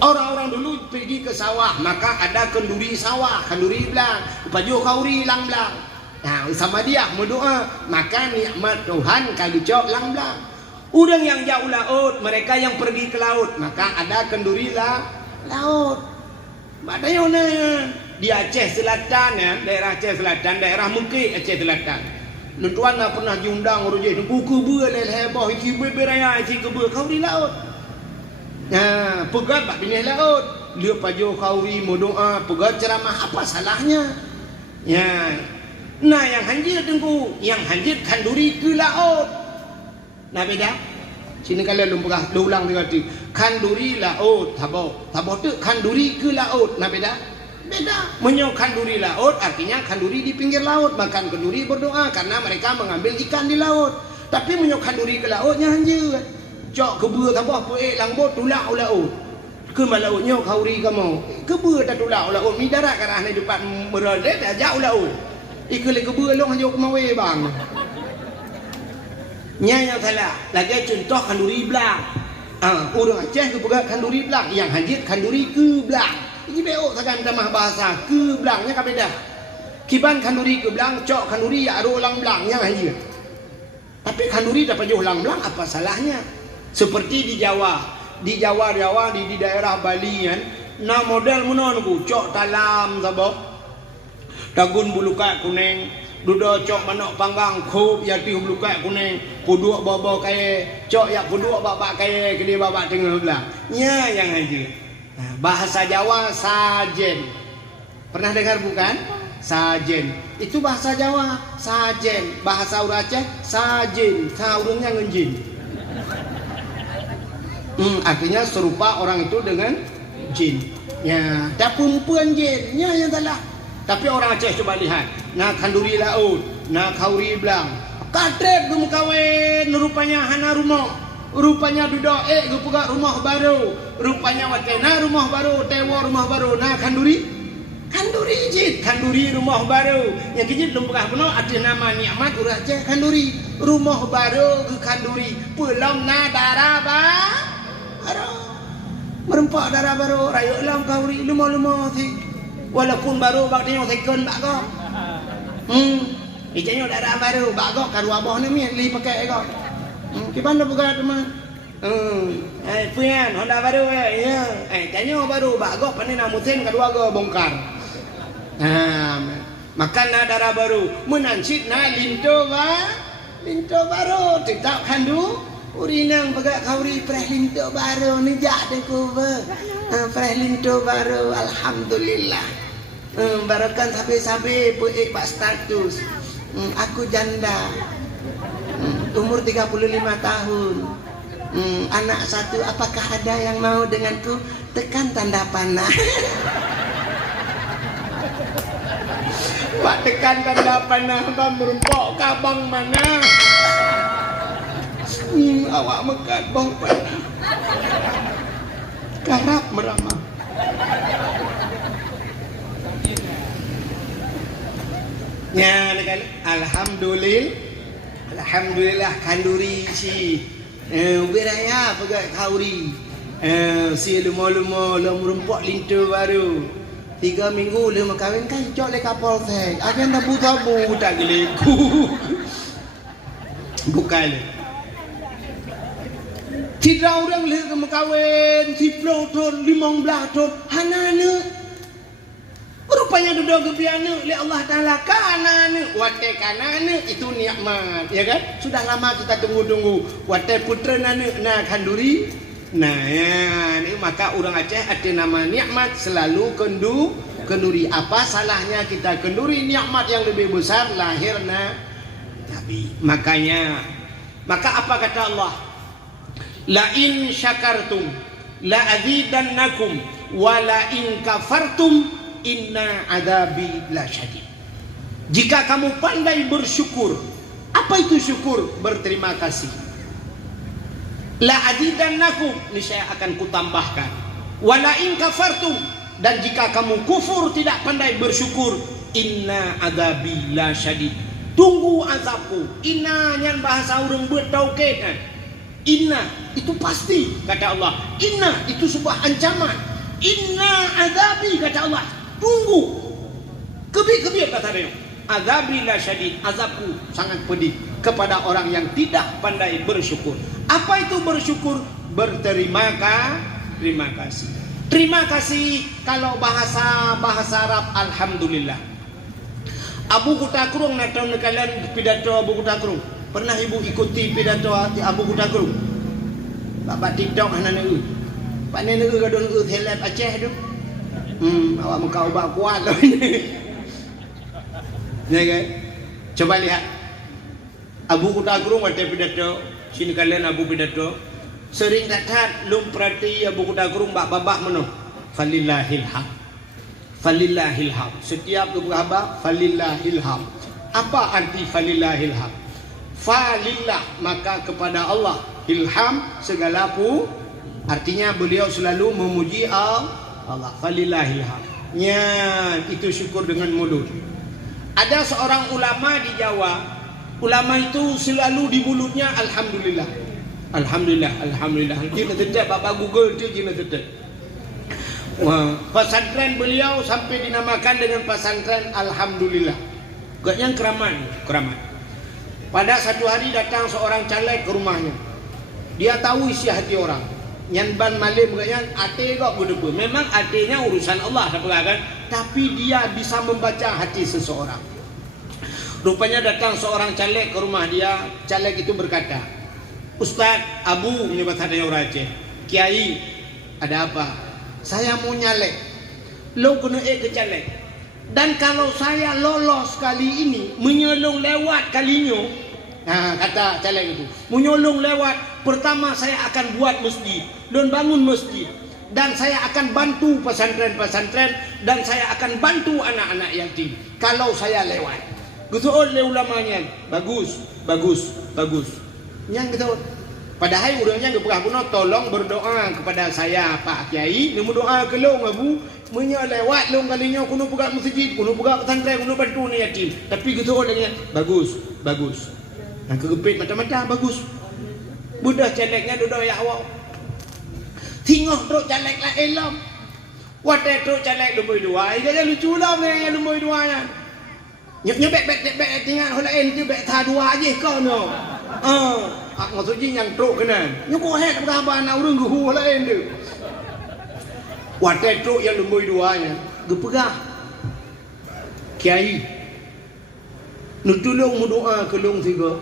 Orang-orang dulu pergi ke sawah, maka ada kenduri sawah, kenduri belang, baju kauri lang belang. Nah, sama dia berdoa, maka nikmat Tuhan kali cok lang belang. Orang yang jauh laut, mereka yang pergi ke laut, maka ada kenduri laut. Badayona di Aceh Selatan ya, daerah Aceh Selatan, daerah Mekik Aceh Selatan. Tuan pernah diundang urujai, buku leh hebah, iki beraya, iki kauri laut. Nah, pegat bak bini laut, dia pajo kauri mau doa, pegat ceramah, apa salahnya? Ya, nah yang hanjir tengku, yang hanjir kanduri ke laut. Nah beda. Sini kalian belum pernah ulang berarti kanduri laut, tabo tu kanduri ke laut. Nah beda. Beda. Menyo kanduri laut artinya kanduri di pinggir laut, makan kanduri berdoa karena mereka mengambil ikan di laut. Tapi menyo kanduri ke lautnya hanjir. Cok kebua tambah puik langbo tulak laut. Ke malautnya kauri kamu. Kebua tak tulak laut mi darat karah ni depan merade dah jauh laut. Ikut kebua long hanya kemawe bang. Nya yang salah. Lagi contoh kanduri belang. Orang Aceh ke pegat kanduri belang, yang hanjit kanduri ke belang. Ini beo sakan tamah bahasa ke belangnya ka beda. Kiban kanduri ke belang, cok kanduri ya aro lang belang yang hanjit. Tapi kanduri dapat jauh lang belang, apa salahnya? Seperti di Jawa di daerah Bali kan, na model menonku cok talam sabok dagun bulu kak kuning dudo cok manok panggang khub ya ti bulu kak kuning puduk bobo kaya cok ya puduk babak kaya gede babak tengah belah nya yang aja. Nah, bahasa Jawa sajen, pernah dengar bukan? Sajen itu bahasa Jawa, sajen bahasa orang Aceh sajen, saurungnya ngenjin. Artinya serupa orang itu dengan jin. Ya, tak perempuan jinnya yang salah. Tapi orang Aceh coba lihat. Nak kanduri laut, nak kauri belang. Katrep gum kawin, rupanya hana rumah. Rupanya duduk gupugak rumah baru. Rupanya watena rumah baru, tewa rumah baru. Nah kanduri jin, kanduri rumah baru. Yang kejit belum pernah penuh ada nama nikmat orang Aceh kanduri. Rumah baru ke kanduri. Pulang na darah merempak darah baru rayuk lam kauri lumah si walaupun baru bak tengok second bak kau tengok darah baru bak kau karu abah ni li pakai kau kipan dah buka teman puyan Honda baru ya tengok baru bak kau pandai nak mutin kedua kau bongkar makan na darah baru menancit na linto baru tidak kandu urinang bagak kauri prehlinto baru ni jak deku prehlinto baru alhamdulillah barakan sampai puik bak status aku janda umur 35 tahun anak satu apakah ada yang mau denganku tekan tanda panah Pak tekan tanda panah bang merempok kabang mana awak mekat bang panah karap meramah ya alhamdulillah kanduri si beraya pegat kauri si lumo merempok lintu baru 3 minggu lama kahwin kan cok le kapal sek akan tabu tak geleku bukan tidak orang leh ke kahwin 10 tahun 15 tahun hanane rupanya duduk gebiana oleh Allah Taala kanane wate kanane itu nikmat ya kan sudah lama kita tunggu wate putra nane na kanduri nah ya, ini maka orang Aceh ada nama nikmat selalu kenduri apa salahnya kita kenduri nikmat yang lebih besar lahirna Nabi maka apa kata Allah la in syakartum la azidannakum wa la in kafartum inna adabi la syadid. Jika kamu pandai bersyukur, apa itu syukur? Berterima kasih. La azidannakum, niscaya akan kutambahkan. Wa la in kafartum, dan jika kamu kufur tidak pandai bersyukur, inna adabi la syadid. tunggu azabku. Inna nyan bahasa orang bertauhid kan. Inna itu pasti kata Allah. Inna itu sebuah ancaman. Inna azabi kata Allah. Tunggu. Kebi-kebi kata dia. Azabi la syadid. Azabku sangat pedih kepada orang yang tidak pandai bersyukur. Apa itu bersyukur? Berterima kasih. Terima kasih kalau bahasa Arab alhamdulillah. Abu Kutakrung natau kalian pidato Abu Kutakrung. Pernah ibu ikuti pidato Abu Kutakrung? Bapak TikTok anak ni. Pak ni gadon helap Aceh tu. Awak muka ubah kuat lah ini. Ya kan? Coba lihat. Abu Kutakrung ada pidato. Sini kalian Abu pidato. Sering datang lum perhati Abu Kutakrung babah mano. Falillahil hamd. Falillahil hamd. Setiap babah falillahil hamd. Apa arti falillahil hamd? Falillah maka kepada Allah. Ilham segala artinya beliau selalu memuji Allah. Falillahil hamd. Ya, itu syukur dengan mulut. Ada seorang ulama di Jawa. Ulama itu selalu di mulutnya alhamdulillah. Alhamdulillah, alhamdulillah. Jina tetap bapa Google tu jina tetap. Pesantren beliau sampai dinamakan dengan pesantren alhamdulillah. Gaknya keramat. Pada satu hari datang seorang caleg ke rumahnya. Dia tahu isi hati orang. Nyan ban malim gaknya ate kok gede. Memang atenya urusan Allah kan? Tapi dia bisa membaca hati seseorang. Rupanya datang seorang caleg ke rumah dia. Caleg itu berkata, Ustaz, Abu menyebut hadanya orang Aceh. Kiai, ada apa? Saya mau nyalek. Lo kena ke caleg. Dan kalau saya lolos kali ini, menyolong lewat kalinya. Nah, kata caleg itu, menyolong lewat. Pertama saya akan buat masjid dan bangun masjid. Dan saya akan bantu pesantren-pesantren. Dan saya akan bantu anak-anak yatim. Kalau saya lewat. Gitu oleh ulamanya. Bagus. Yang kita padahal urangnya gak pernah guna tolong berdoa kepada saya Pak Kiai, nemu doa ke long Abu, menyelewat long kalinya kuno pegang masjid, kuno pegang pesantren, kuno bantu ni yatim. Tapi gitu orangnya bagus. Yang kegepit mata-mata bagus. Budak calegnya duduk ya awak. Tengok truk caleg lah elam. Wadah truk caleg lumui dua. Ia lucu lah yang lumui duanya. Nyebek tinggal holain tu bek tha dua aje kau no. Maksudnya yang truk kena. Nyukuh head berapa anak orang guhu lain tu. Wadah truk yang lumui duanya. Gepegah. Kiai. Nutulung doa ke long tiga.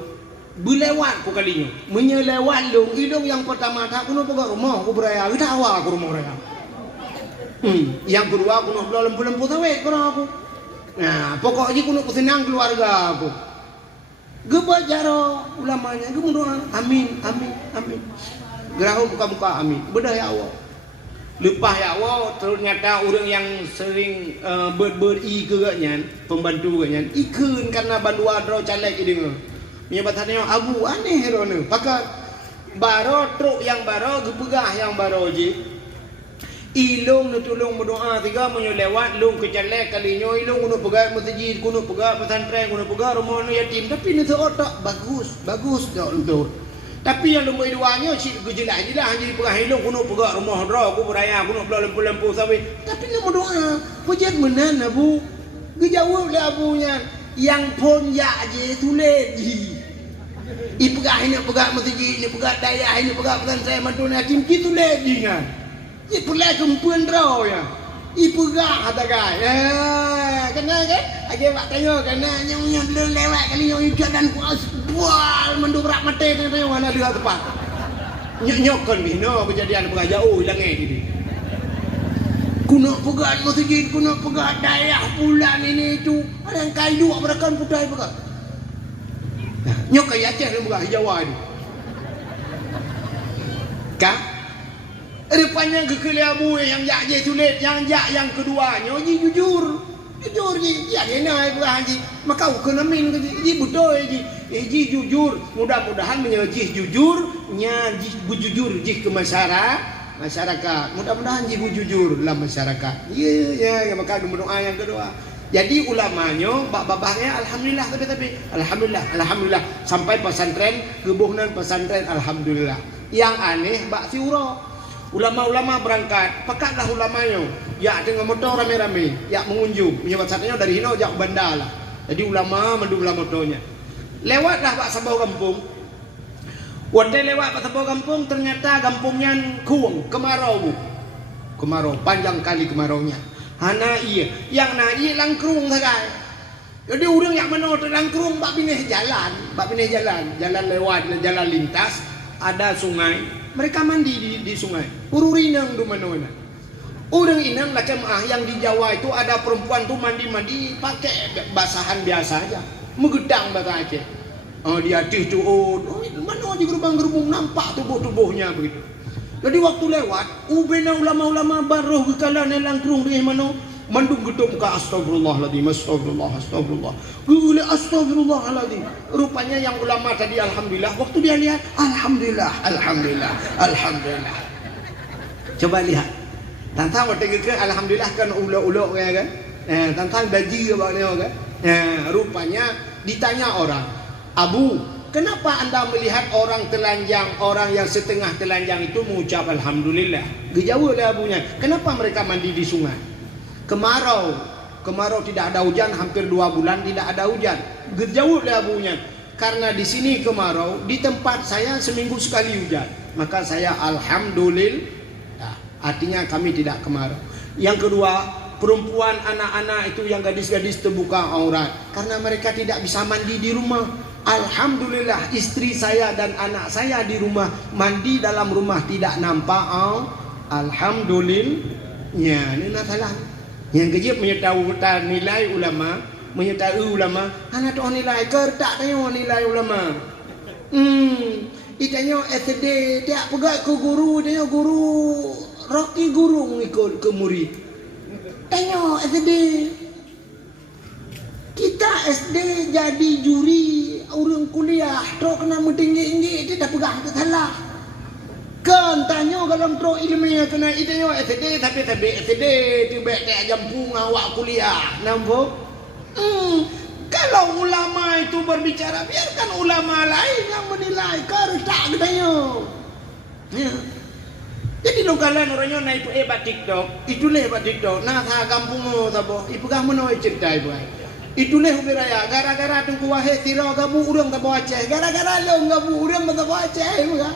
Berlewat ku kalinya. Menyelewat long hidung yang pertama tak kuno pegang rumah ku beraya. Kita awal aku rumah beraya. Yang kedua kuno belah lempu-lempu tawet kuno aku. Nah, pokoknya kuno senang keluarga aku. Gebajaro ulamanya, gemundoa, amin. Gerahum buka-buka amin. Bedah ya Allah. Lepas ya Allah, ternyata orang yang sering beri kegaknya, pembantu kegaknya, ikun karena bandua draw caleg ini. Menyebatannya Abu aneh rona. Pakai baro truk yang baro, gepegah yang baro je. Ilung nutulung berdoa tiga menyelewat lung ke caleg kalinya ilung kuno pegang masjid, kuno pegang pesantren, kuno pegang rumah yatim. Tapi ni otak bagus dah untuk. Tapi yang nombor duanya cik jelas jadi pegang ilung kuno pegang rumah dra, aku beraya, kuno belah lempu sawit. Tapi nombor doa, pujian menan Abu. Gejawab lah abunya yang pon ya je tulis ji. Pegang ini pegang masjid, ini pegang daya, ini pegang pesantren, mantu yatim gitu le ji kan. Ia pulai kempuan draw ya. Ibu gak kata guys. Kena kan? Aje pak tanya kena nyonya belum lewat kali nyonya dan kuas bual mendobrak mata tanya mana dia tepat. Nyokon bino kejadian pegang jauh hilang ini. Kuno pegang masjid, kuno pegang daerah bulan ini itu. Ada yang kayu dua berakan putih pegang. Nyok kayak Aceh dia pegang Jawa itu. Kak rupanya kekeliamu yang jak je tulis yang keduanya ji jujur ji ya dia naik haji maka kena min ji betul ji jujur mudah-mudahan menjadi jujur nya ji bujujur ji ke masyarakat mudah-mudahan ji bujujur dalam masyarakat ya maka berdoa yang kedua Jadi ulamanya babahnya alhamdulillah tapi alhamdulillah sampai pesantren gebuhnan pesantren alhamdulillah. Yang aneh bak siura. Ulama-ulama berangkat, pakatlah ulamanya. Ya dengan motor rame-rame, ya mengunjung. Punya WhatsAppnya dari Hino jak bandar lah. Jadi ulama mendulah motornya. Lewatlah bak sebuah kampung. Waktu lewat bak sebuah kampung ternyata kampungnya kuang, kemarau. Kemarau, panjang kali kemaraunya. Hana iya, yang na iya langkrung sagai. Jadi orang yang mana tu langkrung bak pineh jalan, jalan lewat, jalan lintas, ada sungai, mereka mandi di sungai. Ururinang du mana. Orang inang lah yang di Jawa itu ada perempuan tu mandi pakai basahan biasa aja, megedang bahasa Aceh. Dia tu mana di gerbang nampak tubuhnya begitu. Jadi waktu lewat, ubena ulama-ulama baruh ke kalan langkrung di mana mandung gedung ke astagfirullahaladzim. Gule astagfirullahaladzim. Rupanya yang ulama tadi alhamdulillah, waktu dia lihat alhamdulillah. Coba lihat. Tantang waktu ke alhamdulillah kan ulok-ulok kan. Tantang daji apa kan. Rupanya ditanya orang, Abu, kenapa anda melihat orang telanjang, orang yang setengah telanjang itu mengucap alhamdulillah? Dijawab oleh abunya, kenapa mereka mandi di sungai? Kemarau tidak ada hujan, hampir 2 bulan tidak ada hujan. Dijawab oleh abunya, karena di sini kemarau, di tempat saya seminggu sekali hujan, maka saya alhamdulillah. Artinya kami tidak kemarau. Yang kedua, perempuan, anak-anak itu yang gadis-gadis terbuka aurat karena mereka tidak bisa mandi di rumah. Alhamdulillah istri saya dan anak saya di rumah mandi dalam rumah tidak nampak. Alhamdulillah. Ya, ini masalah. Yang kejip menyetahui nilai ulama, anak tu nilai kertak tanya nilai ulama. Itanya SD tiap pegat ke guru, tanya guru Rocky guru ngikut ke murid. Tanya SD. Kita SD jadi juri orang kuliah, trok kena mentinggi-tinggi, dia dah pegang ke salah. Kan tanya kalau trok ilmiah kena itanya SD tapi SD tiba tak jampung awak kuliah. Nampak? Kalau ulama itu berbicara, biarkan ulama lain yang menilai kertak katanya. Ya. Jadi lo kalian orangnya naik hebat TikTok, itulah hebat TikTok. Nah, sa kampung mo tabo, ipegah mana cerita ibu. Itulah ubiraya, gara-gara tungku wahai tiro gabu urang tabo Aceh, gara-gara lo gabu urang tabo Aceh, bukan?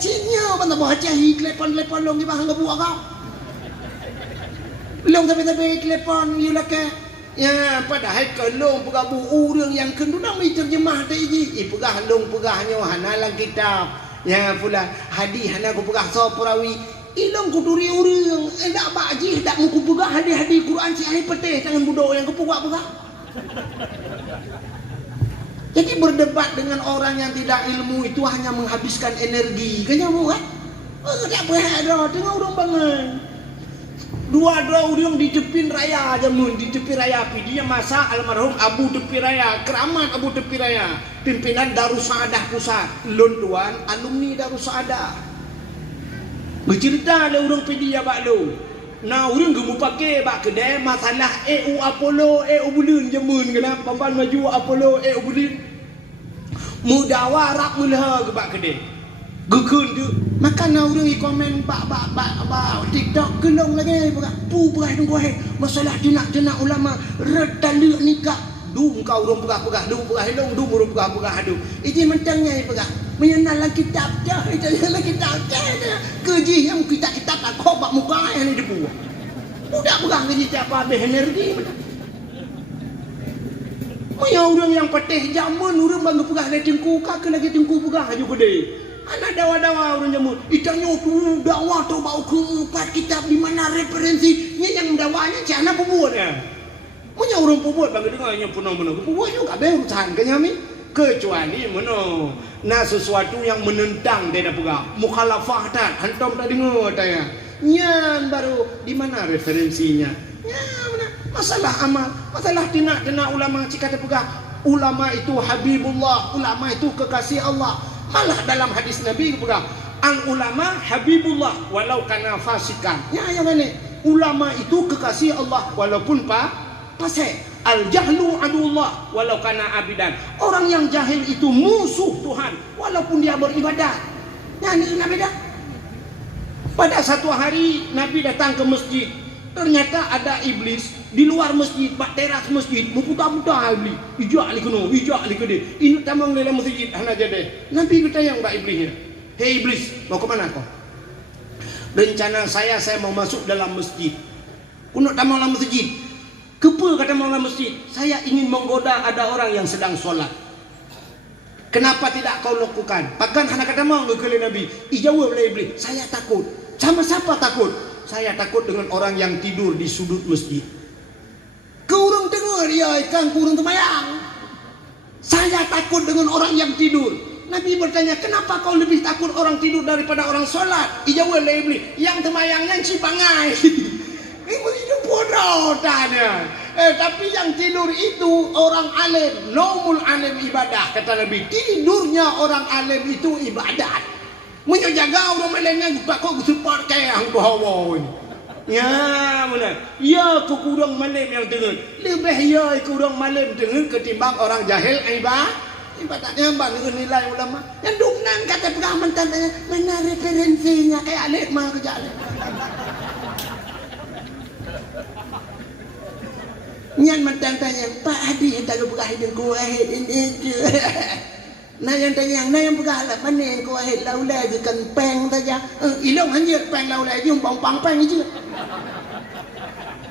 Cinya tabo Aceh, telepon lo di bahang gabu agak. Long tapi telepon yulake. Ya, padahal kalau pegabu urang yang kenduna mi terjemah tadi, ipegah long pegahnya hanalang kitab. Ya pula hadis hana ku pegah so perawi ilong ku duri urang endak baji dak mu ku pegah hadis Quran si ai peteh tangan budak yang ku pegah. Jadi berdebat dengan orang yang tidak ilmu itu hanya menghabiskan energi. Kanya mu kan? Tak berada tengah orang bangun. Dua orang di tepi raya jamun di tepi raya dia masa almarhum Abu Tepi Raya, keramat Abu Tepi Raya, pimpinan Darussaadah Pusat, Lontuan alumni Darussaadah. Bercerita le orang pedia bak lo. Nah orang gemu pakai bak kedai masalah EU Apollo bulun jamun kena pamban maju Apollo bulun. Mudawarah mulha ke bak kedai. Gekun tu makan orang komen bak TikTok gelong lagi pu perai tunggu masalah jenak ulama redaluk nikah du kau orang pegah du pegah long du orang pegah adu ini mentangnya pegah menyenal kitab dah menyenal kitab dah keji yang kita tak kau bak muka yang ni debu budak pegah keji siapa habis energi maya orang yang patih zaman orang bangga pegah lagi tengku kak lagi tengku pegah aju gede. Anak dawa-dawa orang jamun. Itanya tu dakwah tu bau keempat kitab di mana referensinya yang dakwanya si anak pembuat ya. Punya orang pembuat bagi dengarnya punang-punang. Pembuat juga berusaha kenyami. Kecuali mana. Nah sesuatu yang menentang dia dah pegang. Mukhalafah tak. Hantam tak dengar tanya. Nyan baru di mana referensinya. Ya mana. Masalah amal. Masalah tinak ulama jika dia pegang. Ulama itu Habibullah. Ulama itu kekasih Allah. Malah dalam hadis Nabi pegang al ulama habibullah walau kana fasikan. Ya yang ini ulama itu kekasih Allah walaupun pasai. Al-jahlu adullah walau kana abidan. Orang yang jahil itu musuh Tuhan walaupun dia beribadat. Nah, ini beda. Pada satu hari Nabi datang ke masjid. Ternyata ada iblis di luar masjid, bak teras masjid, muputar-mutar iblis. Ijak li kena, ijak li kede. Ini tamang dalam masjid hana jadi. Nabi kata yang bak iblisnya. Hei iblis, mau ke mana kau? Rencana saya mau masuk dalam masjid. Kuno tamang dalam masjid. Kepa kata malam masjid, saya ingin menggoda ada orang yang sedang solat. Kenapa tidak kau lakukan? Bahkan anak kata mau ke Nabi. Ijawab oleh iblis, saya takut. Sama siapa takut? Saya takut dengan orang yang tidur di sudut masjid. Kurang dengar ya ikan kurang temayang. Saya takut dengan orang yang tidur. Nabi bertanya, kenapa kau lebih takut orang tidur daripada orang solat? Ijawab oleh iblis, yang temayangnya si bangai. Ini hidup bodoh tanya. Tapi yang tidur itu orang alim. Naumul alim ibadah, kata Nabi. Tidurnya orang alim itu ibadat. Menjaga orang alimnya juga kok support kayak yang bahawa ini. Ya benar. Ya kurang malam yang dengar. Lebih ya kurang malam dengar ketimbang orang jahil ibadatnya bang nilai ulama. Yang dungnan kata pengaman tanya mana referensinya kayak alim mah kerja alim. Nyan mentang tanya Pak Hadi tak buka hidung ku ahid ini je. Nah yang tanya yang buka lah mana yang ku ahid lau lagi kan peng saja. Ilong hanya peng lau lagi pang peng je.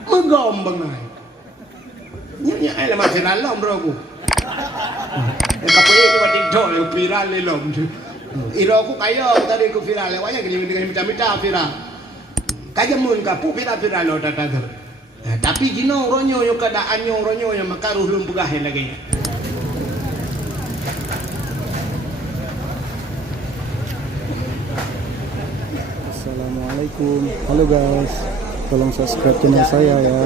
Megom bangai. Nya ai lah masih dalam bro ku. Tapi itu wadik dol viral le lom. Iro ku kayo tadi ku viral lewatnya gini minta viral. Kajamun ka pu viral lo tata. Nah, tapi gino ronyo yo keadaannya ronyo yang makaruh belum pegahin lagi. Assalamualaikum. Halo guys, tolong subscribe channel saya ya.